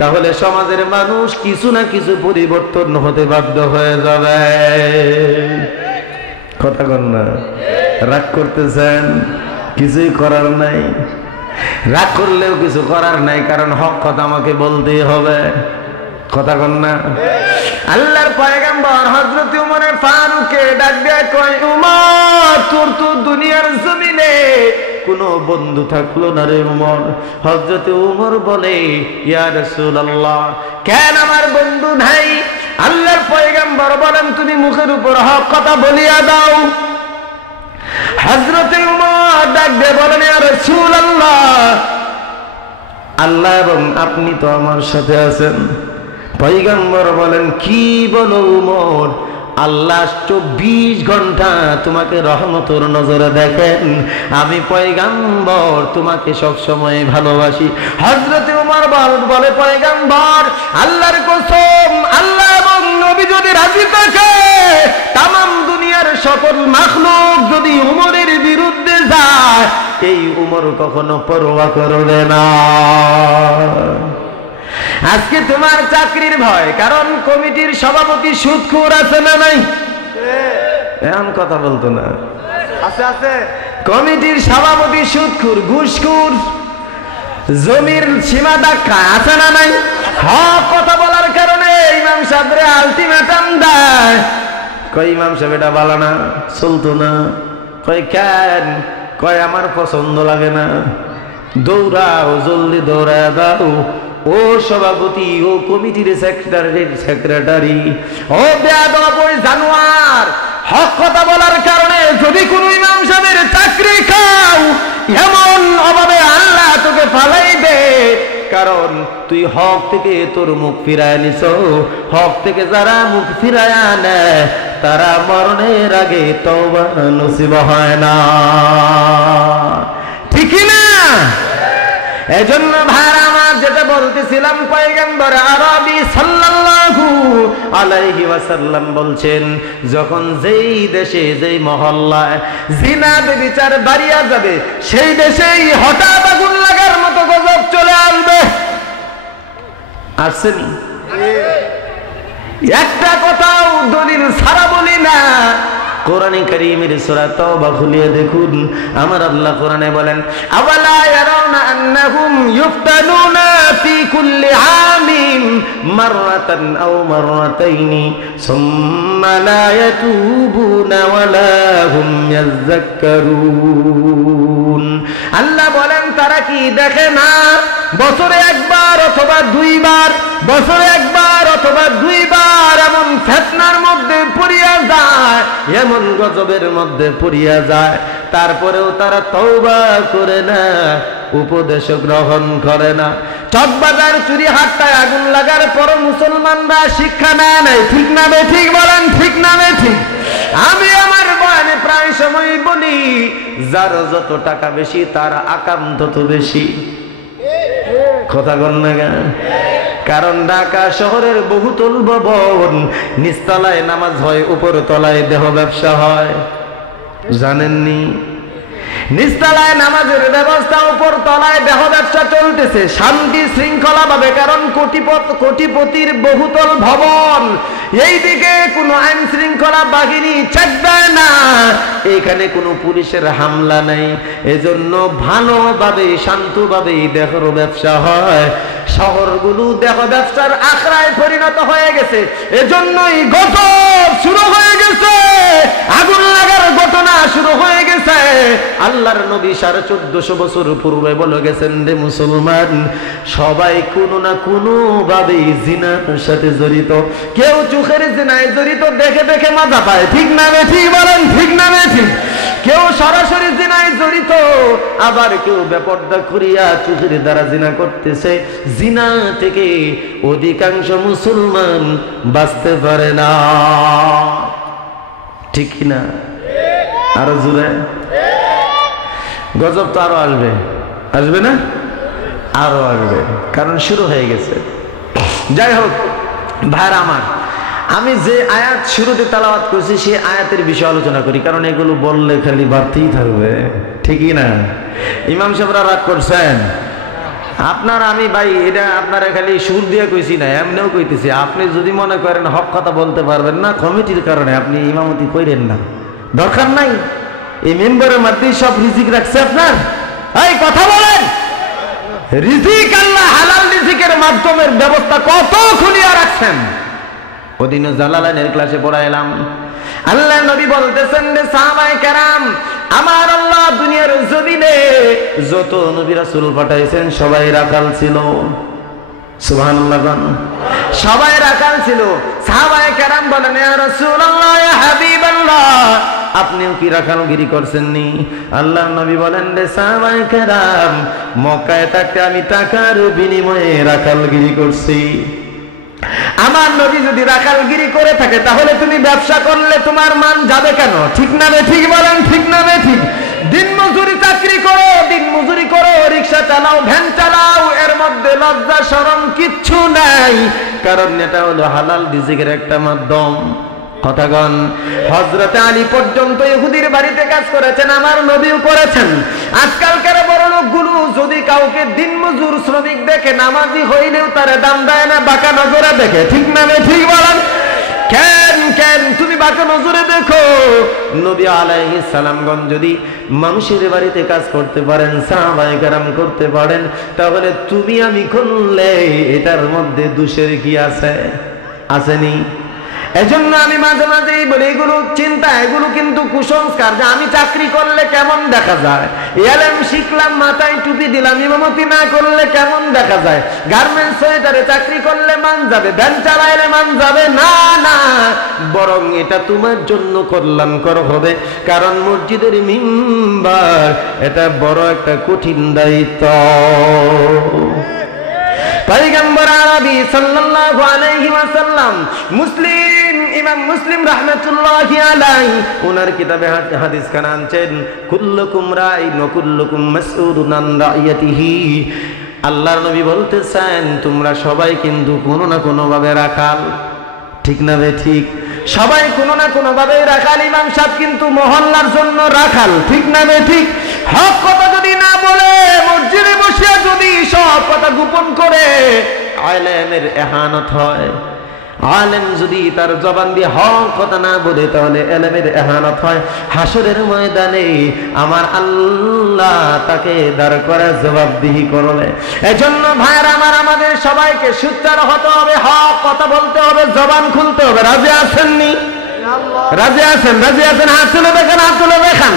তাহলে সমাজের মানুষ কিছু না কিছু পরিবর্তন হতে বাধ্য হয়ে যাবে। কথা কন না? রাগ করতেছেন? কিছুই করার নাই। রাগ করলেও কিছু করার নাই, কারণ হক কথা আমাকে বলতেই হবে। কথা কন না? আল্লাহর পয়গম্বর হযরত উমর ফারুককে ডাক দিয়ে কয়, উমর তোর তো দুনিয়ার জমিনে কোনো বন্ধু থাকলো না রে উমর। হযরত উমর বলে, ইয়া রাসূলুল্লাহ, কেন আমার বন্ধু নাই? আল্লাহর পয়গম্বর বলেন, তুমি মুখের উপর হক কথা বলিয়া দাও। হযরত উমর ডাক দিয়ে বলেন, ইয়া রাসূলুল্লাহ, আল্লাহ এবং আপনি তো আমার সাথে আছেন। পয়গম্বর বলেন, কি বলো উমর, আল্লাহ 24 ঘন্টা তোমাকে রহমতের নজরে দেখেন, আমি পয়গম্বর তোমাকে সব সময় ভালোবাসি। হযরত উমর বলে, পয়গম্বর আল্লাহর কসম, আল্লাহ এবং নবী যদি রাজি থাকে, তামাম দুনিয়ার সকল মাখলুক যদি উমরের বিরুদ্ধে যায়, এই উমর কখনো পরোয়া করবে না। আজকে তোমার চাকরির ভয়, কারণ কমিটির সভাপতি সুদখোর আছে না নাই? এমন কথা বলতো না? আছে আছে। কমিটির সভাপতি সুদখোর, ঘুষখোর, জমির সীমা ধাক্কা আছে না নাই? হক কথা বলার কারণে ইমাম সাহেবরে আলটিমেটাম দেয়। কই ইমাম সাহেব এটা বলা না, চলতো না। কই কেন? কয় আমার পছন্দ লাগে না। দৌড়াও, জলদি দৌড়া দাও। ও সভাপতি, ও কমিটির সেক্রেটারি, ও বেয়াদব, ওই জানোয়ার, হক কথা বলার কারণে যদি কোন ইমাম সাহেবের চাকরি খাও, এমন অভাবে আল্লাহ তোকে ফালাইবে। কারণ তুই হক থেকে তোর মুখ ফিরায় নিছ। হক থেকে যারা মুখ ফিরায় আনে তারা মরণের আগে তওবা নসিব হয় না। ঠিক না? এজন্য ভাইরা আমার, যেটা বলতেছিলাম, পয়গম্বর আরবি সাল্লাল্লাহু আলাইহি ওয়াসাল্লাম বলছেন, যখন যেই দেশে যেই মহল্লায় জিনা ব্যভিচার বাড়িয়া যাবে, সেই দেশেই হঠাৎ আগুন লাগার মতো গজব চলে আসবে। আসেনি? একটা কথাও দলিল ছাড়া বলি না। কোরআনে কারীমের সূরা তাওবা খুলিয়ে দেখুন, আমার আল্লাহ কোরআনে বলেন, আওয়ালা ইয়ারাউনা আন্নাহুম ইফতানুনা ফি কুল্লি আমিন মাররাতান আও মাররাতাইনি সুম্মা লা ইয়াতুবুনা ওয়ালা হুম ইয়াযাক্কারুন। আল্লাহ বলেন, তারা কি দেখে না বছরে একবার অথবা দুইবার, বছরে একবার অথবা দুইবার এমন ফিতনার মধ্যে পড়িয়া যায়, এমন গজবের মধ্যে পড়িয়া যায়, তারপরেও তারা তওবা করে না, উপদেশ গ্রহণ করে না। চকবাজার চুরি হাট্টায় আগুন লাগার পর মুসলমানরা শিক্ষা নেয় নাই। ঠিক না ঠিক বলেন? ঠিক না ঠিক? আমি আমার বয়ানে প্রায় সময় বলি, যার যত টাকা বেশি তার আকাম তত বেশি। কথা বল না? কারণ ঢাকা শহরের বহুতল ভবন, নিচতলায় নামাজ হয়, উপর তলায় দেহ ব্যবসা হয়। জানেননি? নিচতলায় নামাজের ব্যবস্থা, উপর তলায় দেহ ব্যবসা চলতেছে শান্তি শৃঙ্খলা ভাবে, কারণ কোটিপতির বহুতল ভবন। এইদিকে কোনো আইন শৃঙ্খলা বাহিনী ছাড়বে না, এখানে কোনো পুলিশের হামলা নেই, এজন্য ভালোভাবে শান্তভাবে দেহ ব্যবসা হয়। শহরগুলো দেহ ব্যবসার আখড়ায় পরিণত হয়ে গেছে, এজন্যই গজব শুরু হয়ে গেছে, আগুন লাগার ঘটনা শুরু হয়ে গেছে। আল্লাহর নবী 1450 বছর পূর্বে বলে গেছেন, রে মুসলমান, সবাই কোনো না কোনো ভাবে জিনার সাথে জড়িত। কেউ চোখের জিনায় জড়িত, দেখে দেখে মজা পায়, ঠিক না ঠিক বলেন, ঠিক না ঠিক? কেউ সরাসরি জিনায় জড়িত, আবার কেউ বেপরদা করিয়া চোখের দ্বারা জিনা করতেছে। জিনা থেকে অধিকাংশ মুসলমান বাঁচতে পারে না, ঠিক না? আরো জোরে গজব তো আরো আসবে, আসবে না? আরো আসবে, কারণ শুরু হয়ে গেছে। যাই হোক ভাইরা আমার, আমি যে আয়াত শুরুতে তেলাওয়াত করছি সেই আয়াতের বিষয়ে আলোচনা করি, কারণ এগুলো বললে খালি বাড়তেই থাকবে, ঠিকই না? ইমাম সাহেবরা রাগ করছেন আপনার, আমি ভাই এটা আপনারা খালি সুর দিয়ে কইছি না, এমনিও কইতেছি। আপনি যদি মনে করেন হক কথা বলতে পারবেন না কমিটির কারণে, আপনি ইমামতি কইরেন না, দরকার নাই। এই মেম্বারের মধ্যেই সব রিজিক রাখছে আপনার। এই কথা বলেন, রিজিক আল্লাহ হালাল রিজিকের মাধ্যমের ব্যবস্থা কত খুলিয়া রাখছেন। ওদিনও জালালাইনের ক্লাসে পড়াইলাম, আল্লাহ নবী বলতেছেন রে সাহাবায়ে কেরাম, আমার আল্লাহ দুনিয়ার জমিনে যত নবী রাসূল পাঠাইছেন সবাই রাখাল ছিল। সুবহানাল্লাহ, সবাই রাখাল ছিল। সাহাবায়ে কেরাম বলেন, ইয়া রাসূলুল্লাহ, ইয়া হাবিবাল্লাহ, আপনিও কি রাখালগিরি করছেন নি? আল্লাহ নবী বলেন, রে সাহাবায়ে কেরাম, মক্কায় থাকতে আমি টাকার বিনিময়ে রাখালগিরি করছি। আমার নবী যদি রাখালগিরি করে থাকে তাহলে তুমি ব্যবসা করলে তোমার মান যাবে কেন? ঠিক না বে ঠিক বলেন, ঠিক না বে ঠিক? দিন মজুরি চাকরি করো, দিন মজুরি করো, রিক্সা চালাও, ভ্যান চালাও, এর মধ্যে লজ্জা শরম কিচ্ছু নাই, কারণ এটা হলো হালাল রিজিকের একটা মাধ্যম। কথাগণ, হযরত আলী পর্যন্ত ইহুদির বাড়িতে কাজ করেছেন, আমার নবীও করেছেন। আজকালকার বড় লোকগুলো যদি কাউকে দিনমজুর শ্রমিক দেখে, নামাজি হইলেও তারে দাম দেয় না, বাঁকা নজরে দেখে, ঠিক না ঠিক বলেন? কেন তুমি বাঁকা নজরে দেখো? নবী আলাইহিস সালামগণ যদি মানুষের বাড়িতে কাজ করতে পারেন, সাহাবায়ে কেরাম করতে পারেন, তাহলে তুমি আমি করলে এটার মধ্যে দোষের কি আছে? আসেনি? এজন্য আমি মাঝে মাঝেই বলি, এগুলো চিন্তা, এগুলো কিন্তু কুসংস্কার, যে আমি চাকরি করলে কেমন দেখা যায়, এলএম শিখলাম, মাথায় টুপি দিলাম, ইমামতি না করলে কেমন দেখা যায়, গার্মেন্টস সোয়েটারে চাকরি করলে মান যাবে, ভ্যান চালাইলে মান যাবে না, না, বরং এটা তোমার জন্য কল্যাণকর হবে, কারণ মসজিদের মিম্বার এটা বড় একটা কঠিন দায়িত্ব। পয়গম্বর আরবি সাল্লাল্লাহু আলাইহি ওয়াসাল্লাম, ইমাম মুসলিম রাহমাতুল্লাহি আলাইহি ওনার কিতাবে হাদিস খান আনছেন, কুল্লুকুম রাইন ওয়া কুল্লুকুম মাসউলুন আন রাইয়াতিহি। আল্লাহর নবী বলতেছেন, তোমরা সবাই কিন্তু কোনো না কোনো ভাবে রাখাল, ঠিক না বে ঠিক? সবাই কোনো না কোনো ভাবে রাখাল। ইমাম সাহেব কিন্তু মহল্লার জন্য রাখাল, ঠিক না বে ঠিক? হক কথা যদি না বলে, মসজিদে বসে যদি সব কথা গোপন করে, আলেমের ইহানত হয়। আলেম যদি তার জবান দিয়ে হক কথা না বলে, তাহলে এলেমের ইহানত হয়। হাসরের ময়দানে আমার আল্লাহ তাকে দাঁড় করে জবাবদিহি করবে। এজন্য ভাইরা আমার, আমাদের সবাইকে সোচ্চার হতে হবে, হক কথা বলতে হবে, জবান খুলতে হবে। রাজি আছেননি? রাজি আছেন? রাজি আছেন? হাত তুলে দেখেন, হাত তুলে দেখেন।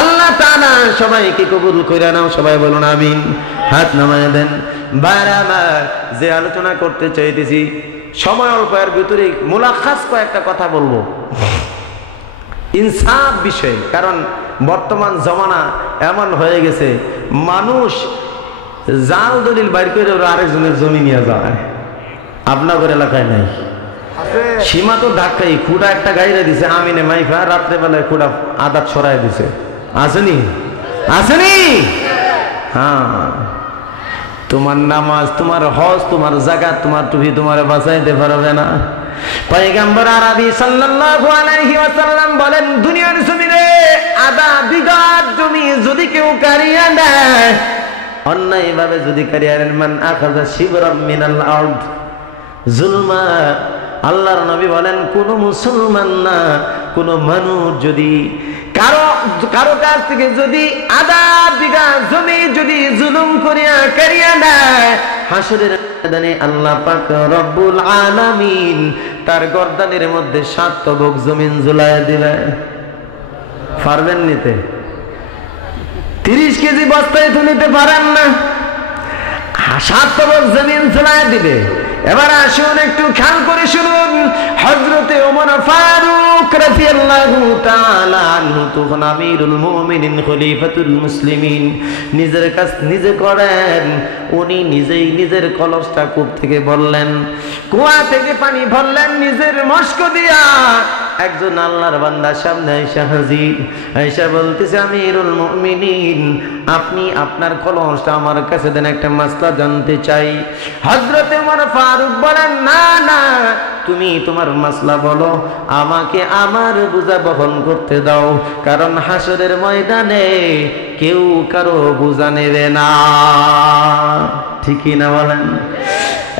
আল্লাহ তাআলা সবাইকে কবুল করে নাও, সবাই বলুন আমিন। হাত নামায় দেন। ভাইরা আমার, যে আলোচনা করতে চাইতেছি, সময় অল্পের ভিতরে মুলাখাস কয়েকটা কথা বলবো ইনসাফ বিষয়ে, কারণ বর্তমান জমানা এমন হয়ে গেছে, মানুষ জাল দলিল বাইর করে আরেকজনের জমি নিয়ে যায়। আপনাদের এলাকায় নাই? সীমা তো ধাক্কাই, খুঁড়া একটা গাইরে দিছে, আমিনে মাইফা রাত্রেবেলায় খুঁড়া আদাত ছড়াই দিছে। আসেনি? আসেনি? হ্যাঁ, তোমার নামাজ, তোমার হজ, তোমার যাকাত, তোমার টুপি তোমার বাঁচাইতে পারবে না। পয়গম্বর আরবি সাল্লাল্লাহু আলাইহি ওয়াসাল্লাম বলেন, দুনিয়ার জমিনে আধা বিঘা জমি যদি কেউ কারিয়া নেয়, অন্যায় ভাবে যদি কারিয়া নেন, মান আখাযা শিবরাম মিনাল আরদ জুলমা, আল্লাহর নবী বলেন কোন মুসলমান না কোন মানুষ যদি কারো কাছ থেকে যদি আধা বিঘা জমি যদি জুলুম করিয়া কারিয়া নেয়, হাসরের ময়দানে আল্লাহ পাক রব্বুল আলামিন তার গর্দানের মধ্যে 7 তবক জমিন ঝুলাইয়া দিবে। পারবেন নিতে? 30 কেজি বস্তায় তো নিতে পারেন না, 7 তবক জমিন ঝুলাইয়া দিবে। এবার আসুন একটু খেয়াল করে শুনুন, হযরতে ওমর ফারুক রাদিয়াল্লাহু তাআলা আনহু তখন আমিরুল মুমিনিন খলিফাতুল মুসলিমিন, নিজের কাজ নিজে করেন। উনি নিজেই নিজের কলসটা কূপ থেকে ভরলেন, কুয়া থেকে পানি ভরলেন নিজের মস্ক দিয়া। একজন আল্লাহর বান্দা সামনে আয়েশা হাজির, আয়েশা বলতেছে, আমিরুল মুমিনিন আপনি আপনার কলসটা আমার কাছে দেন, একটা মাসলা জানতে চাই। হযরতে ওমর ফারুক বলেন, না না, তুমি তোমার মাসলা বলো, আমাকে আমার বোঝা বহন করতে দাও, কারণ হাসরের ময়দানে কেউ কারো বোঝা নেবে না। ঠিকই না বলেন?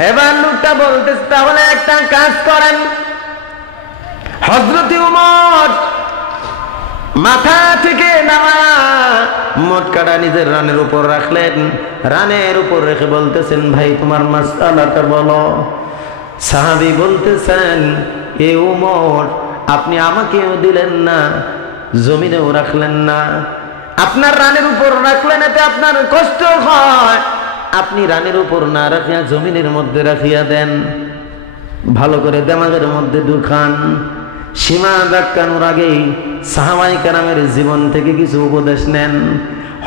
এবার লোকটা বলতেছে, তাহলে একটা কাজ করেন। হযরতে ওমর মাথা থেকে নামা মোটকাটা নিজের রানের উপর রাখলেন, রানের উপর রেখে বলতেছেন, ভাই তোমার মাসআলাটা বলো। সাহাবী বলতেছেন, এ ওমর আপনি আমাকেও দিলেন না, জমিনেও রাখলেন না, আপনার রানের উপর রাখলেন, এতে আপনার কষ্ট হয়, আপনি রানের উপর না রাখিয়া জমিনের মধ্যে রাখিয়া দেন, ভালো করে দেমাগের মধ্যে ঢুকান। সীমা ধাক্কানোর আগেই সাহাবায়ে কেরামের জীবন থেকে কিছু উপদেশ নেন।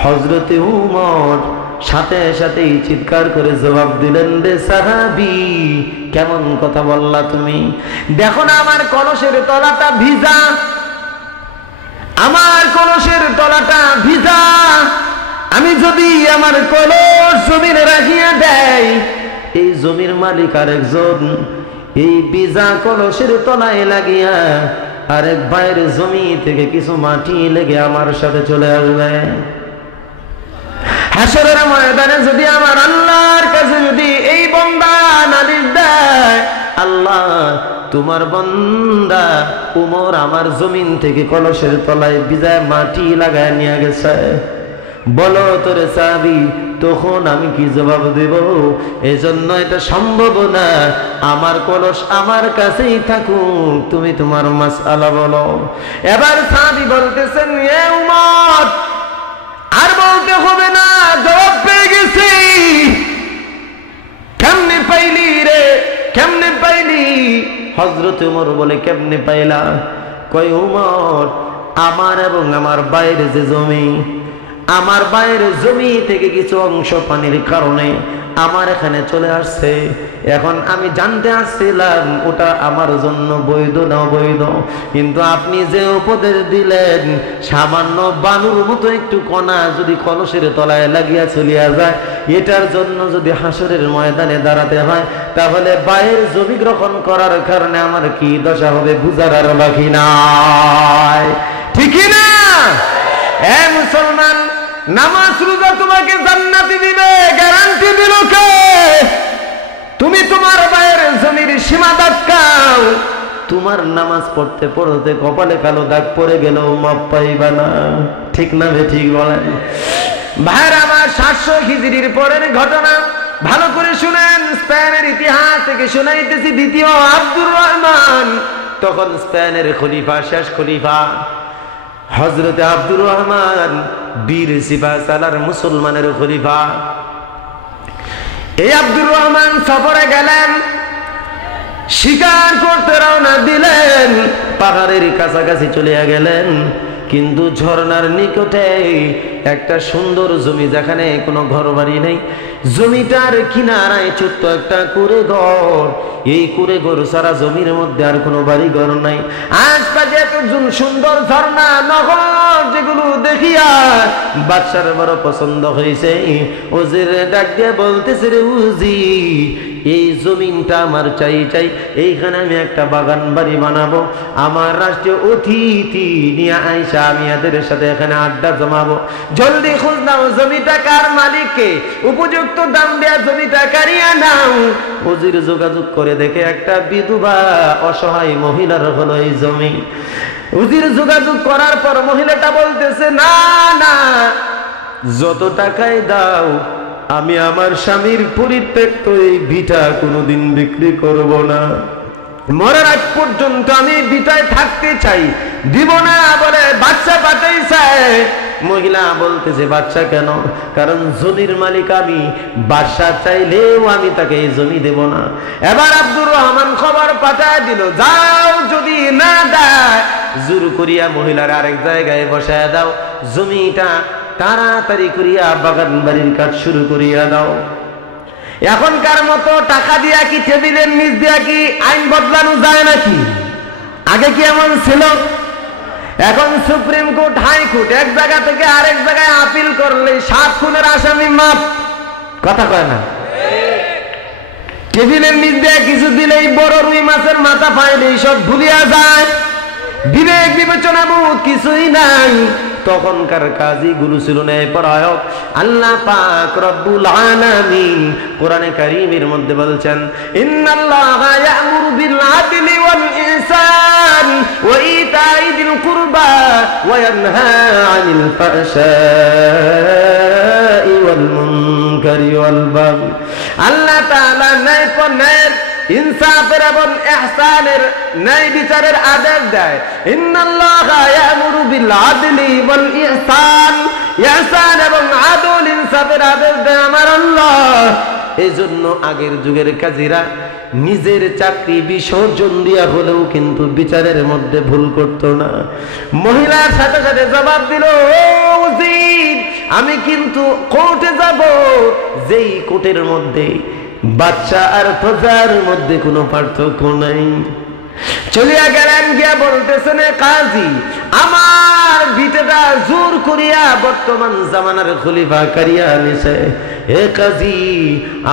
হযরতে ওমর সাথে সাথেই চিৎকার করে জবাব দিলেন, রে সাহাবী, কেমন কথা বললা তুমি? দেখো না আমার কলসের তলাটা ভিজা, আমার কলসের তলাটা ভিজা, আমি যদি আমার কলস জমিনে রাখিয়া দেয়, এই জমির মালিক আরেকজন, এই ভিজা কলসের তলায় লাগিয়া আরেক ভাইয়ের জমি থেকে কিছু মাটি লেগে আমার সাথে চলে আসবে। হাসরের ময়দানে যদি আমার আল্লাহর কাছে যদি এই বান্দা নালিশ দেয়, আল্লাহ তোমার বান্দা ওমর আমার জমিন থেকে কলসের তলায় ভিজা মাটি লাগায় নিয়ে গেছে, বলো তোরে সাহাবী, তখন আমি কি জবাব দেব? এজন্য এটা সম্ভব না, আমার কলস আমার কাছেই থাকুক, তুমি তোমার মাসআলা বলো। এবার সাহাবী বলতেছেন, এ উমর আর বলতে হবে না, জবাব পেয়ে গেছি। কেমনে পাইলি রে, কেমনে পাইলি? হযরত ওমর বলে, কেমনে পাইলা? কয়, উমর আমার এবং আমার বাইরে যে জমি, আমার বাইরের জমি থেকে কিছু অংশ পানির কারণে আমার এখানে চলে আসছে, এখন আমি জানতে আসছিলাম ওটা আমার জন্য বৈধ না অবৈধ, কিন্তু আপনি যে উপদেশ দিলেন সামান্য বালুর মতো একটু কণা যদি কলসের তলায় লাগিয়া চলিয়া যায়, এটার জন্য যদি হাসরের ময়দানে দাঁড়াতে হয়, তাহলে বাইরের জমি গ্রহণ করার কারণে আমার কি দশা হবে বুঝার আর বাকি নাই। ঠিকই না? এ মুসলমান, নামাজ রোজা তোমাকে জান্নাতি দিবে, গ্যারান্টি দিল কে? তুমি তোমার বাইরের জমির সীমা ধাক্কাও, তোমার নামাজ পড়তে পড়তে কপালে কালো দাগ পড়ে গেলেও মাপ পাইবা না। ঠিক না বে ঠিক বলেন? ভাইরা আমার, 700 হিজরির পরের ঘটনা, ভালো করে শুনেন। স্পেনের ইতিহাস থেকে শুনাইতেছি। দ্বিতীয় আব্দুর রহমান, তখন স্পেনের খলিফা, শেষ খলিফা হযরতে আব্দুর রহমান, বীর সিপাহসালার মুসলমানের খলিফা। এই আব্দুর রহমান সফরে গেলেন, শিকার করতে রওনা দিলেন, পাহাড়ের কাছাকাছি চলে গেলেন, কিন্তু ঝর্ণার নিকটে একটা সুন্দর জমি, যেখানে কোনো ঘর বাড়ি নেই, জমিটার কিনারায় ছোট্ট একটা কুড়ে ঘর। এই কুড়ে ঘর সারা জমির মধ্যে আর কোনো বাড়ি ঘর নাই। আশপাশে এত সুন্দর ঝর্ণা নহর, যেগুলো দেখিয়া বাদশার বড় পছন্দ হয়েছে। উজির ডাক দিয়ে বলতেছে, রে উজি, এই জমিনটা আমার চাই চাই, এইখানে আমি একটা বাগান বাড়ি বানাবো, আমার রাষ্ট্রীয় অতিথি নিয়ে আইসা আমি এদের সাথে এখানে আড্ডা জমাবো। জলদি খোঁজ নাও জমিটা কার মালিককে, উপযুক্ত দাম দেয়া জমিটা কারিয়া নাও। উজির যোগাযোগ করে দেখে একটা বিধবা অসহায় মহিলার হলো এই জমি। উজির যোগাযোগ করার পর মহিলাটা বলতেছে, না না, যত টাকায় দাও আমি আমার স্বামীর পরিত্যক্ত এই ভিটা কোনোদিন বিক্রি করব না, মরার আগ পর্যন্ত আমি ভিটায় থাকতে চাই, দিব না বলে বাচ্চা পাঠাইছে। মহিলা বলতেছে, বাচ্চা কেন? কারণ জমির মালিক আমি, বাদশা চাইলেও আমি তাকে এই জমি দেব না। এবার আব্দুর রহমান খবর পাঠায় দিল, যাও, যদি না দেয় জোর করিয়া মহিলার আরেক জায়গায় বসায় দাও, জমিটা তাড়াতাড়ি করিয়া বাগান বাড়ির কাজ শুরু করিয়া দাও। এখনকার মতো টাকা দিয়া কি টেবিলের নিচ দিয়া কি আইন বদলানো যায় নাকি? আগে কি এমন ছিল? এখন সুপ্রিম কোর্ট, হাইকোর্ট এক জায়গা থেকে আরেক জায়গায় আপিল করলে 7 খুনের আসামি মাপ। কথা কয় না? টেবিলের নিচ দিয়ে কিছু দিলেই বড় রুই মাছের মাথা পাইলেই সব ভুলিয়া যায়, বিবেক বিবেচনা বোধ কিছুই নাই। তখনকার কাজী গুরু ছিল ন্যায়পরায়ক। আল্লাহ পাক রব্বুল আলামিন কোরআনে কারীমের মধ্যে বলছেন, ইন্নাল্লাহা ইয়া'মুরু বিল আদলি ওয়াল ইহসান ওয়া ইতাই যিল কুরবা ওয়া ইয়ানহা আনিল ফাহশাই ওয়াল মুনকারি ওয়াল বাগই। আল্লাহ তাআলা ন্যায় ইনসাফের এবং ইহসানের ন্যায় বিচারের আদেশ দেয়। ইন্নাল্লাহা ইয়া'মুরু বিল আদলি ওয়াল ইহসান, ইহসান এবং আদল ইনসাফের আদেশ দেয় আমার আল্লাহ। এজন্য আগের যুগের কাজীরা নিজের চাকরি বিসর্জন দিয়া হলেও কিন্তু বিচারের মধ্যে ভুল করত না। মহিলার সাথে সাথে জবাব দিল, ও উজির, আমি কিন্তু কোর্টে যাব, যেই কোর্টের মধ্যে বাচ্চা আর প্রজার মধ্যে কোনো পার্থক্য নাই। চলিয়া গেলেন, গিয়া বলতেছেন, কাজী, আমার ভিটাটা জোর করিয়া বর্তমান জামানার খলিফা কারিয়া আনিছে। হে কাজী,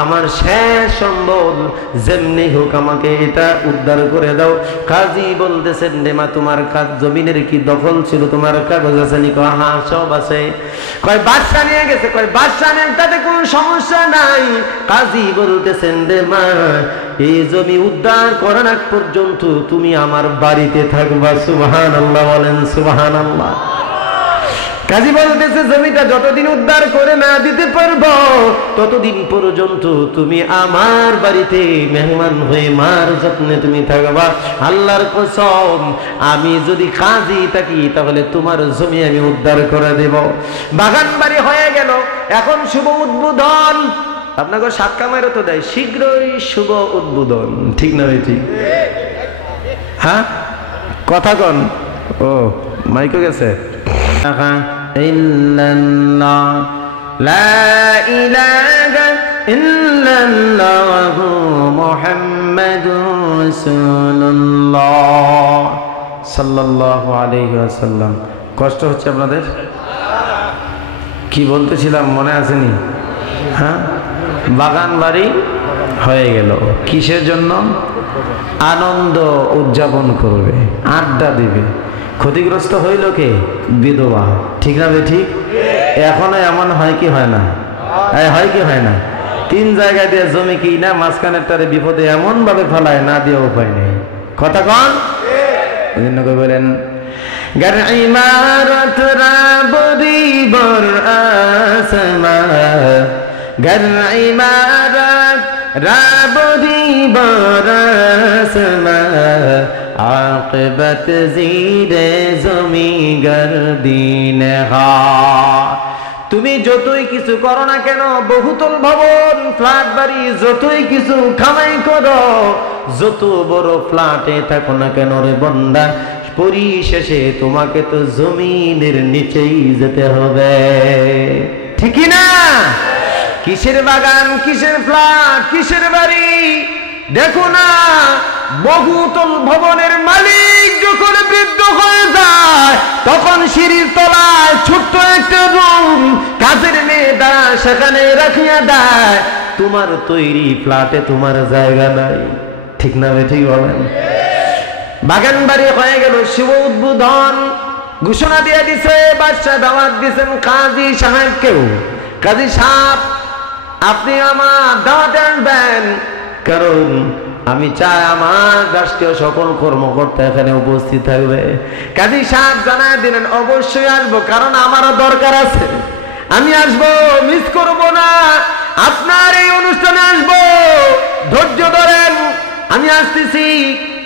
আমার শেষ সম্বল যেমনি হোক আমাকে এটা উদ্ধার করে দাও। কাজী বলতেছেন, নেমা, তোমার কাজ জমিনের কি দখল ছিল? তোমার কাগজ আছে নি? কয়, হ্যাঁ, সব আছে। কয়, বাদশা নিয়ে গেছে? কয়, বাদশা নেন, তাতে কোনো সমস্যা নাই। কাজী বলতেছেন, নেমা, এই জমি উদ্ধার করার আগ পর্যন্ত তুমি আমার বাড়িতে থাকবা। সুবহানাল্লাহ বলেন, সুবহানাল্লাহ। কাজী বলতেছে, জমিটা যতদিন উদ্ধার করে না দিতে পারবো ততদিন পর্যন্ত তুমি আমার বাড়িতে মেহমান হয়ে মার যত্নে তুমি থাকবা। আল্লাহর কসম, আমি যদি কাজী থাকি তাহলে তোমার জমি আমি উদ্ধার করে দেব। বাগান বাড়ি হয়ে গেল। এখন শুভ উদ্বোধন। আপনাকে সাক্কা মারও তো দেয়, শীঘ্রই শুভ উদ্বোধন। ঠিক না ভাই? ঠিক? হ্যাঁ, কথা কন। ও, মাইকও গেছে। ইল্লাল্লাহ লা ইলাহা ইল্লাল্লাহু মুহাম্মাদুর রাসূলুল্লাহ সাল্লাল্লাহু আলাইহি ওয়াসাল্লাম। কষ্ট হচ্ছে আপনাদের? কি বলতেছিলাম মনে আসেনি? হ্যাঁ, বাগান বাড়ি হয়ে গেল। কিসের জন্য? আনন্দ উদযাপন করবে, আড্ডা দিবে। ক্ষতিগ্রস্ত হইল কে? বিধবা। ঠিক না? ঠিক। এখনো এমন হয় কি হয় না? হয় কি হয় না? 3 জায়গায় দিয়ে জমি কি না, মাঝখানের তারে বিপদে এমন ভাবে ফেলায়, না দিয়ে উপায় নেই। কথা কন। ওই জন্য বলেন, गर इमारत राबरी बर आसमा, गर इमारत राबरी बर आसमा, आक़िबत ज़ीरे ज़मी गर्दीन हा। তুমি যতই কিছু করো না কেন, বহুতল ভবন, ফ্ল্যাট বাড়ি, যতই কিছু কামাই করো, যত বড় ফ্ল্যাটে থাকো না কেন রে বান্দা, পরিশেষে তোমাকে তো জমিনের নিচেই যেতে হবে। ঠিক না? কিসের বাগান, কিসের ফ্ল্যাট, কিসের বাড়ি? দেখো না, বহুতল ভবনের মালিক যখন বৃদ্ধ হয়ে যায় তখন সিঁড়ির তলায় ছোট্ট একটা রুম কাজের মেয়েরা সেখানে রাখিয়া দেয়। তোমার তৈরি ফ্ল্যাটে তোমার জায়গা নাই। ঠিক না ঠিক বলেন? বাগান বাড়ি হয়ে গেল, শুভ উদ্বোধন ঘোষণা দিয়ে দিছে, বাদশা দাওয়াত দিছেন কাজী সাহেবকেও। কাজী সাহেব, আপনি আমার দাওয়াতে আসবেন, কারণ আমি চাই আমার রাষ্ট্রীয় সকল কর্মকর্তা এখানে উপস্থিত থাকবে। কাজী সাহেব জানায় দিলেন, অবশ্যই আসবো, কারণ আমারও দরকার আছে, আমি আসবো, মিস করব না, আপনার এই অনুষ্ঠানে আসবো, ধৈর্য ধরেন, আমি আসতেছি।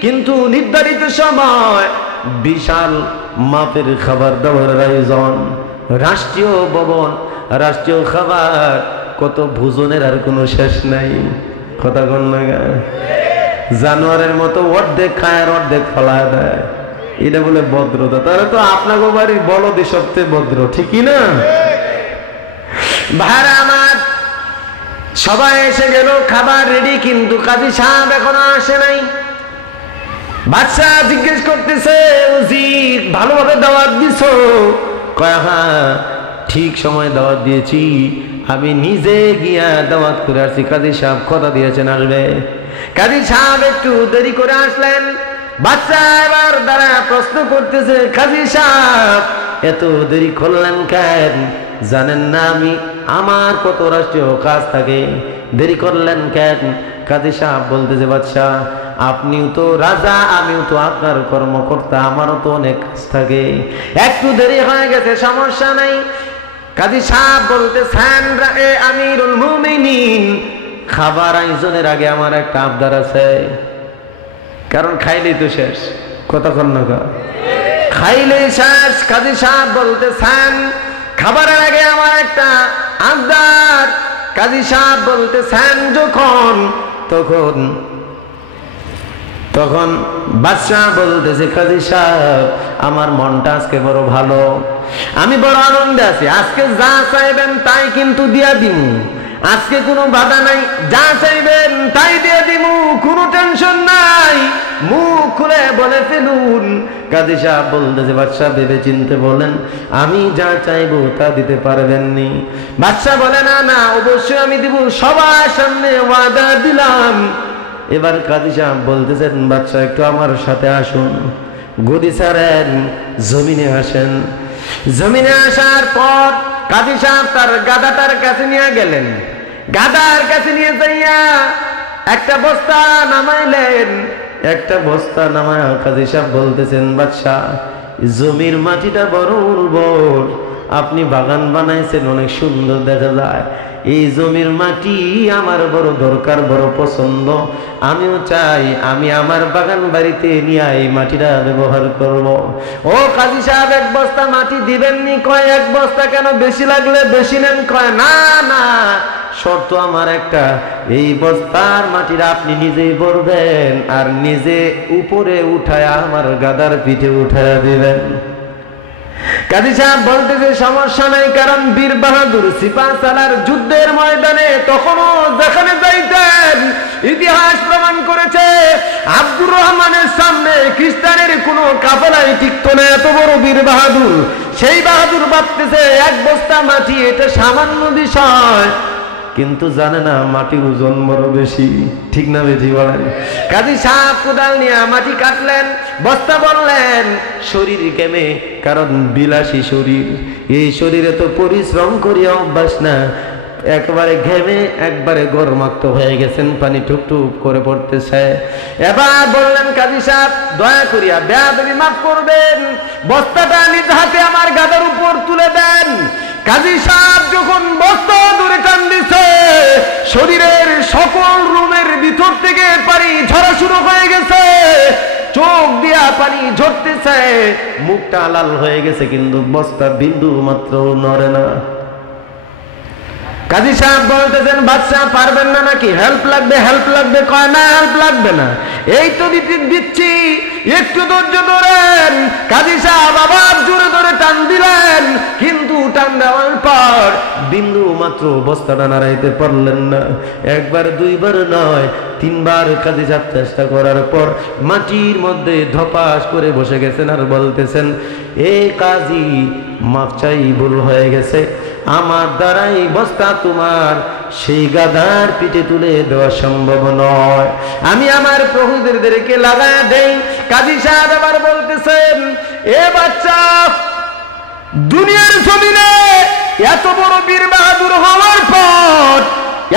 কিন্তু নির্ধারিত সময় বিশাল মাপের খাবার দাবারের আয়োজন, রাষ্ট্রীয় ভবন, রাষ্ট্রীয় খাবার, কত ভোজনের আর কোনো শেষ নাই। কথা কোন লাগা, জানোয়ারের মতো অর্ধেক খায় আর অর্ধেক ফেলা দেয়, এটা বলে ভদ্রতা। তাহলে তো আপনাকে বাড়ির বলদই সবচেয়ে ভদ্র, ঠিকই না? ভাড়া আমার সবাই এসে গেল, খাবার রেডি, কিন্তু কাজী সাহেব এখনো আসে নাই। বাদশা জিজ্ঞেস করতেছে, উজির ভালোভাবে দাওয়াত দিছো? কয় হ্যাঁ, ঠিক সময় দাওয়াত দিয়েছি, আমি নিজে গিয়া দাওয়াত করে আসছি, কাজী সাহেব কথা দিয়েছেন আসবে। কাজী সাহেব একটু দেরি করে আসলেন। বাদশা এবার দ্বারা প্রশ্ন করতেছে, কাজী সাহেব এত দেরি করলেন কেন? জানেন না আমি আমার কত রাষ্ট্রীয় কাজ থাকে, দেরি করলেন কেন? কাজী সাহেব বলতেছে, বাদশা আপনিও তো রাজা, আমিও তো আপনার কর্মকর্তা, আমারও তো অনেক কাজ থাকে, একটু দেরি হয়ে গেছে, সমস্যা নাই। কাজী সাহেব বলতেছেন, আমিরুল মুমিনিন, খাবার আয়োজনের আগে আমার একটা আবদার আছে, কারণ খাইলেই তো শেষ। কতক্ষণ না খাইলেই শেষ। কাজী সাহেব বলতেছেন, খাবারের আগে আমার একটা আবদার। কাজী সাহেব বলতেছেন যখন, তখন বাদশা বলতেছে, কাজী সাহেব আমার মনটা আজকে বড় ভালো, আমি বড় আনন্দে আছি, আজকে যা চাইবেন তাই কিন্তু দিয়া দিমু, আজকে কোনো বাধা নাই, যা চাইবেন তাই দিয়ে দিমু, কোনো টেনশন নাই, মুখ খুলে বলে ফেলুন। কাজী সাহেব বলতেছে, বাদশা ভেবে চিনতে বলেন, আমি যা চাইবো তা দিতে পারবেননি? বাদশা বলে, না না, অবশ্যই আমি দিব, সবার সামনে ওয়াদা দিলাম। এবার কাজী সাহেব বলতেছেন, বাদশা একটু আমার সাথে আসুন। গদি ছাড়েন, জমিনে আসেন। জমিনে আসার পর কাজী সাহেব তার গাদাটার কাছে নিয়ে গেলেন। গাদার কাছে নিয়ে যাইয়া একটা বস্তা নামাইলেন। একটা বস্তা নামায় কাজী সাহেব বলতেছেন, বাদশা জমির মাটিটা বড় উর্বর, আপনি বাগান বানাইছেন, অনেক সুন্দর দেখা যায়, এই জমির মাটি আমার বড় দরকার, বড় পছন্দ, আমিও চাই আমি আমার বাগান বাড়িতে নিয়ে এই মাটিটা ব্যবহার করব। ও কাজী সাহেব এক বস্তা মাটি দিবেননি? কয় এক বস্তা কেন, বেশি লাগলে বেশি নেন। কয় না না, শর্ত আমার একটা, এই বস্তার মাটিটা আপনি নিজেই ভরবেন আর নিজে উপরে উঠায় আমার গাদার পিঠে উঠায় দিবেন। কাজী সাহেব বলতেছে, সমস্যা নাই, কারণ বীর বাহাদুর সিপাহসালার যুদ্ধের ময়দানে তখনও যেখানে যাইতেন, ইতিহাস প্রমাণ করেছে আব্দুর রহমানের সামনে খ্রিস্টানের কোনো কাফেলাই টিকতো না, এত বড় বীর বাহাদুর। সেই বাহাদুর ভাবতেছে এক বস্তা মাটি এটা সামান্য বিষয়, কিন্তু জানে না মাটি ওজন বড় বেশি। ঠিক না বেশি বলেন? কাজী সাহেব কোদাল নিয়ে মাটি কাটলেন, বস্তা বললেন, শরীর কেমে, কারণ বিলাসী শরীর, এই শরীরে তো পরিশ্রম করিয়া অভ্যাস না, একবারে ঘেমে একবারে গরমাক্ত হয়ে গেছেন, পানি টুপ টুপ করে পড়তেছে। এবার বললেন, কাজী সাহেব দয়া করিয়া বেয়াদবি মাফ করবেন, বস্তাটা নিজ হাতে আমার গাদার উপর তুলে দেন। কাজী সাহেব যখন বস্তা ধরে টান দিছে, শরীরের সকল রুমের ভিতর থেকে পানি ঝরা শুরু হয়ে গেছে, চোখ দিয়া পানি ঝরতেছে, মুখটা লাল হয়ে গেছে, কিন্তু বস্তা বিন্দু মাত্র নড়ে না। কাজী সাহেব বলতেছেন, বাদশা পারবেন না নাকি, হেল্প লাগবে, হেল্প লাগবে? কয় না, হেল্প লাগবে না, এই তো দিচ্ছি, একটু ধৈর্য ধরেন। কাজী সাহেব আবার জোরে ধরে টান দিলেন, কিন্তু টান দেওয়ার পর বিন্দু মাত্র বস্তাটা নাড়াইতে পারলেন না। একবার দুইবার নয়, তিনবার কাজী সাহেব চেষ্টা করার পর মাটির মধ্যে ধপাস করে বসে গেছেন আর বলতেছেন, এ কাজী মাফ চাই, ভুল হয়ে গেছে, আমার দ্বারাই বস্তা তোমার সেই গাধার পিঠে তুলে দেওয়া সম্ভব নয়। আমি আমার প্রভুদেরকে লাগায় দেই। কাজী সাহেব আবার বলতেছেন, এ বাচ্চা, দুনিয়ার জমিনে এত বড় বীর বাহাদুর হওয়ার পর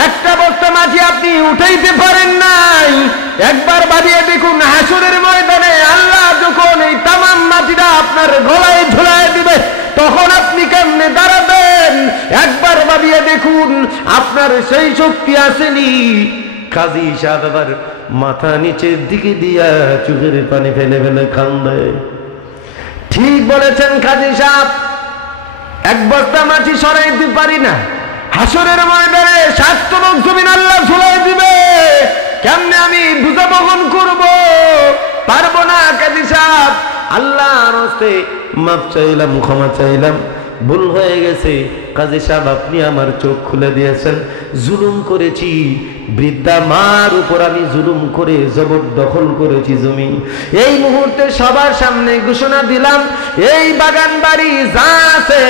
একটা বস্তা মাটি আপনি উঠাইতে পারেন নাই। একবার ভাবিয়ে দেখুন, হাসরের ময়দানে আল্লাহ যখন এই তামাম মাটিটা আপনার গলায় ঝুলায় দিবে, তখন আপনি কেমনে দাঁড়াবেন? একবার ভাবিয়ে দেখুন, আপনার সেই শক্তি আসেনি। কাজী সাহেব আবার মাথা নিচের দিকে দিয়া চোখের পানি ফেলে ফেলে কান্দে। ঠিক বলেছেন কাজী সাহেব, এক বস্তা মাটি সরাইতে পারি না, হাসরের ময়দানে 7 টন জমিন আল্লাহ ঝুলাই দিবে, কেমনে আমি বুঝা বহন করব? পারবো না কাজী সাহেব। আল্লাহর হস্তে মাপ চাইলাম, ক্ষমা চাইলাম, ভুল হয়ে গেছে। কাজী সাহেব, আপনি আমার চোখ খুলে দিয়েছেন। জুলুম করেছি, বৃদ্ধা মার উপর আমি জুলুম করে জবরদখল করেছি জমি। এই মুহূর্তে সবার সামনে ঘোষণা দিলাম, এই বাগান বাড়ি যা আছে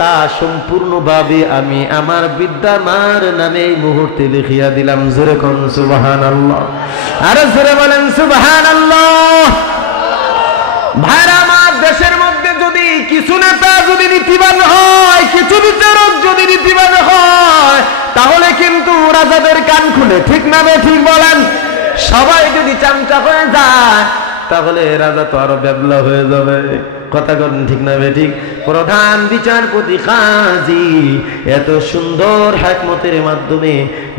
তা সম্পূর্ণভাবে আমি আমার বৃদ্ধা মার নামে এই মুহূর্তে লিখিয়া দিলাম। জোরে কোন সুবহানাল্লাহ, আরো জোরে বলেন সুবহানাল্লাহ। ভাইরা আমার, দেশের মধ্যে যদি কিছু নেতা যদি নীতিবান হয়, কিছু বিচারক যদি নীতিবান হয়, তাহলে কিন্তু রাজাদের কান খুলে, ঠিক না বে ঠিক বলেন? সবাই যদি চামচা হয়ে যায়, তাহলে রাজা তো আরো বেবলা হয়ে যাবে। কথা বলেন ঠিক না বে ঠিক? প্রধান বিচারপতি কাজী এত সুন্দর হিকমতের মাধ্যমে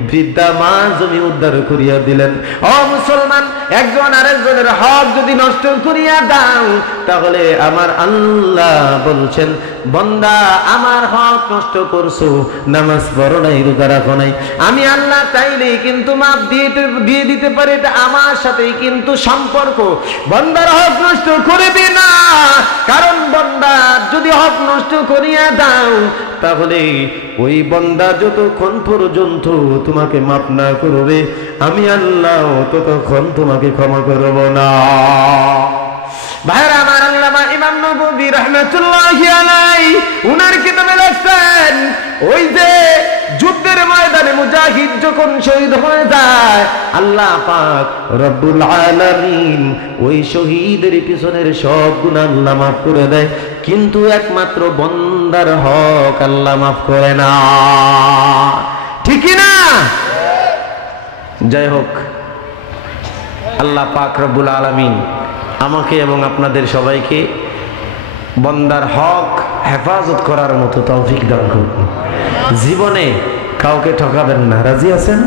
বৃদ্ধা মা জমি উদ্ধার করিয়া দিলেন। ও মুসলমান, একজন আরেকজনের হক যদি নষ্ট করিয়া দাও, তাহলে আমার আল্লাহ বলছেন, বান্দা আমার হক নষ্ট করছো, নামাজ পড়ো নাই, রোজা রাখো নাই, আমি আল্লাহ চাইলে কিন্তু মাপ দিয়ে দিতে পারি। এটা আমার সাথেই কিন্তু সম্পর্ক। বান্দার হক নষ্ট করবে না, কারণ বান্দা যদি হক নষ্ট করিয়া দাও, তাহলে ওই বান্দা যতক্ষণ পর্যন্ত তোমাকে মাফ না করবে, আমি আল্লাহ ততক্ষণ তোমাকে ক্ষমা করব না। ভাইরা আমার, আল্লামা ইমাম নববী রাহমাতুল্লাহি আলাইহি উনার কিতাবে লেখেন, ওই যে যুদ্ধের ময়দানে মুজাহিদ যখন শহীদ হয়ে যায়, আল্লাহ পাক রব্বুল আলামিন ওই শহীদের পিছনের সব গুনাহ আল্লাহ মাফ করে দেয়, কিন্তু একমাত্র বান্দার হক আল্লাহ মাফ করে না। ঠিক না? যাই হোক, আল্লাহ পাক রব্বুল আলামিন আমাকে এবং আপনাদের সবাইকে বান্দার হক হেফাজত করার মতো তৌফিক দান করুন। জীবনে কাউকে ঠকাবেন না। রাজি আছেন?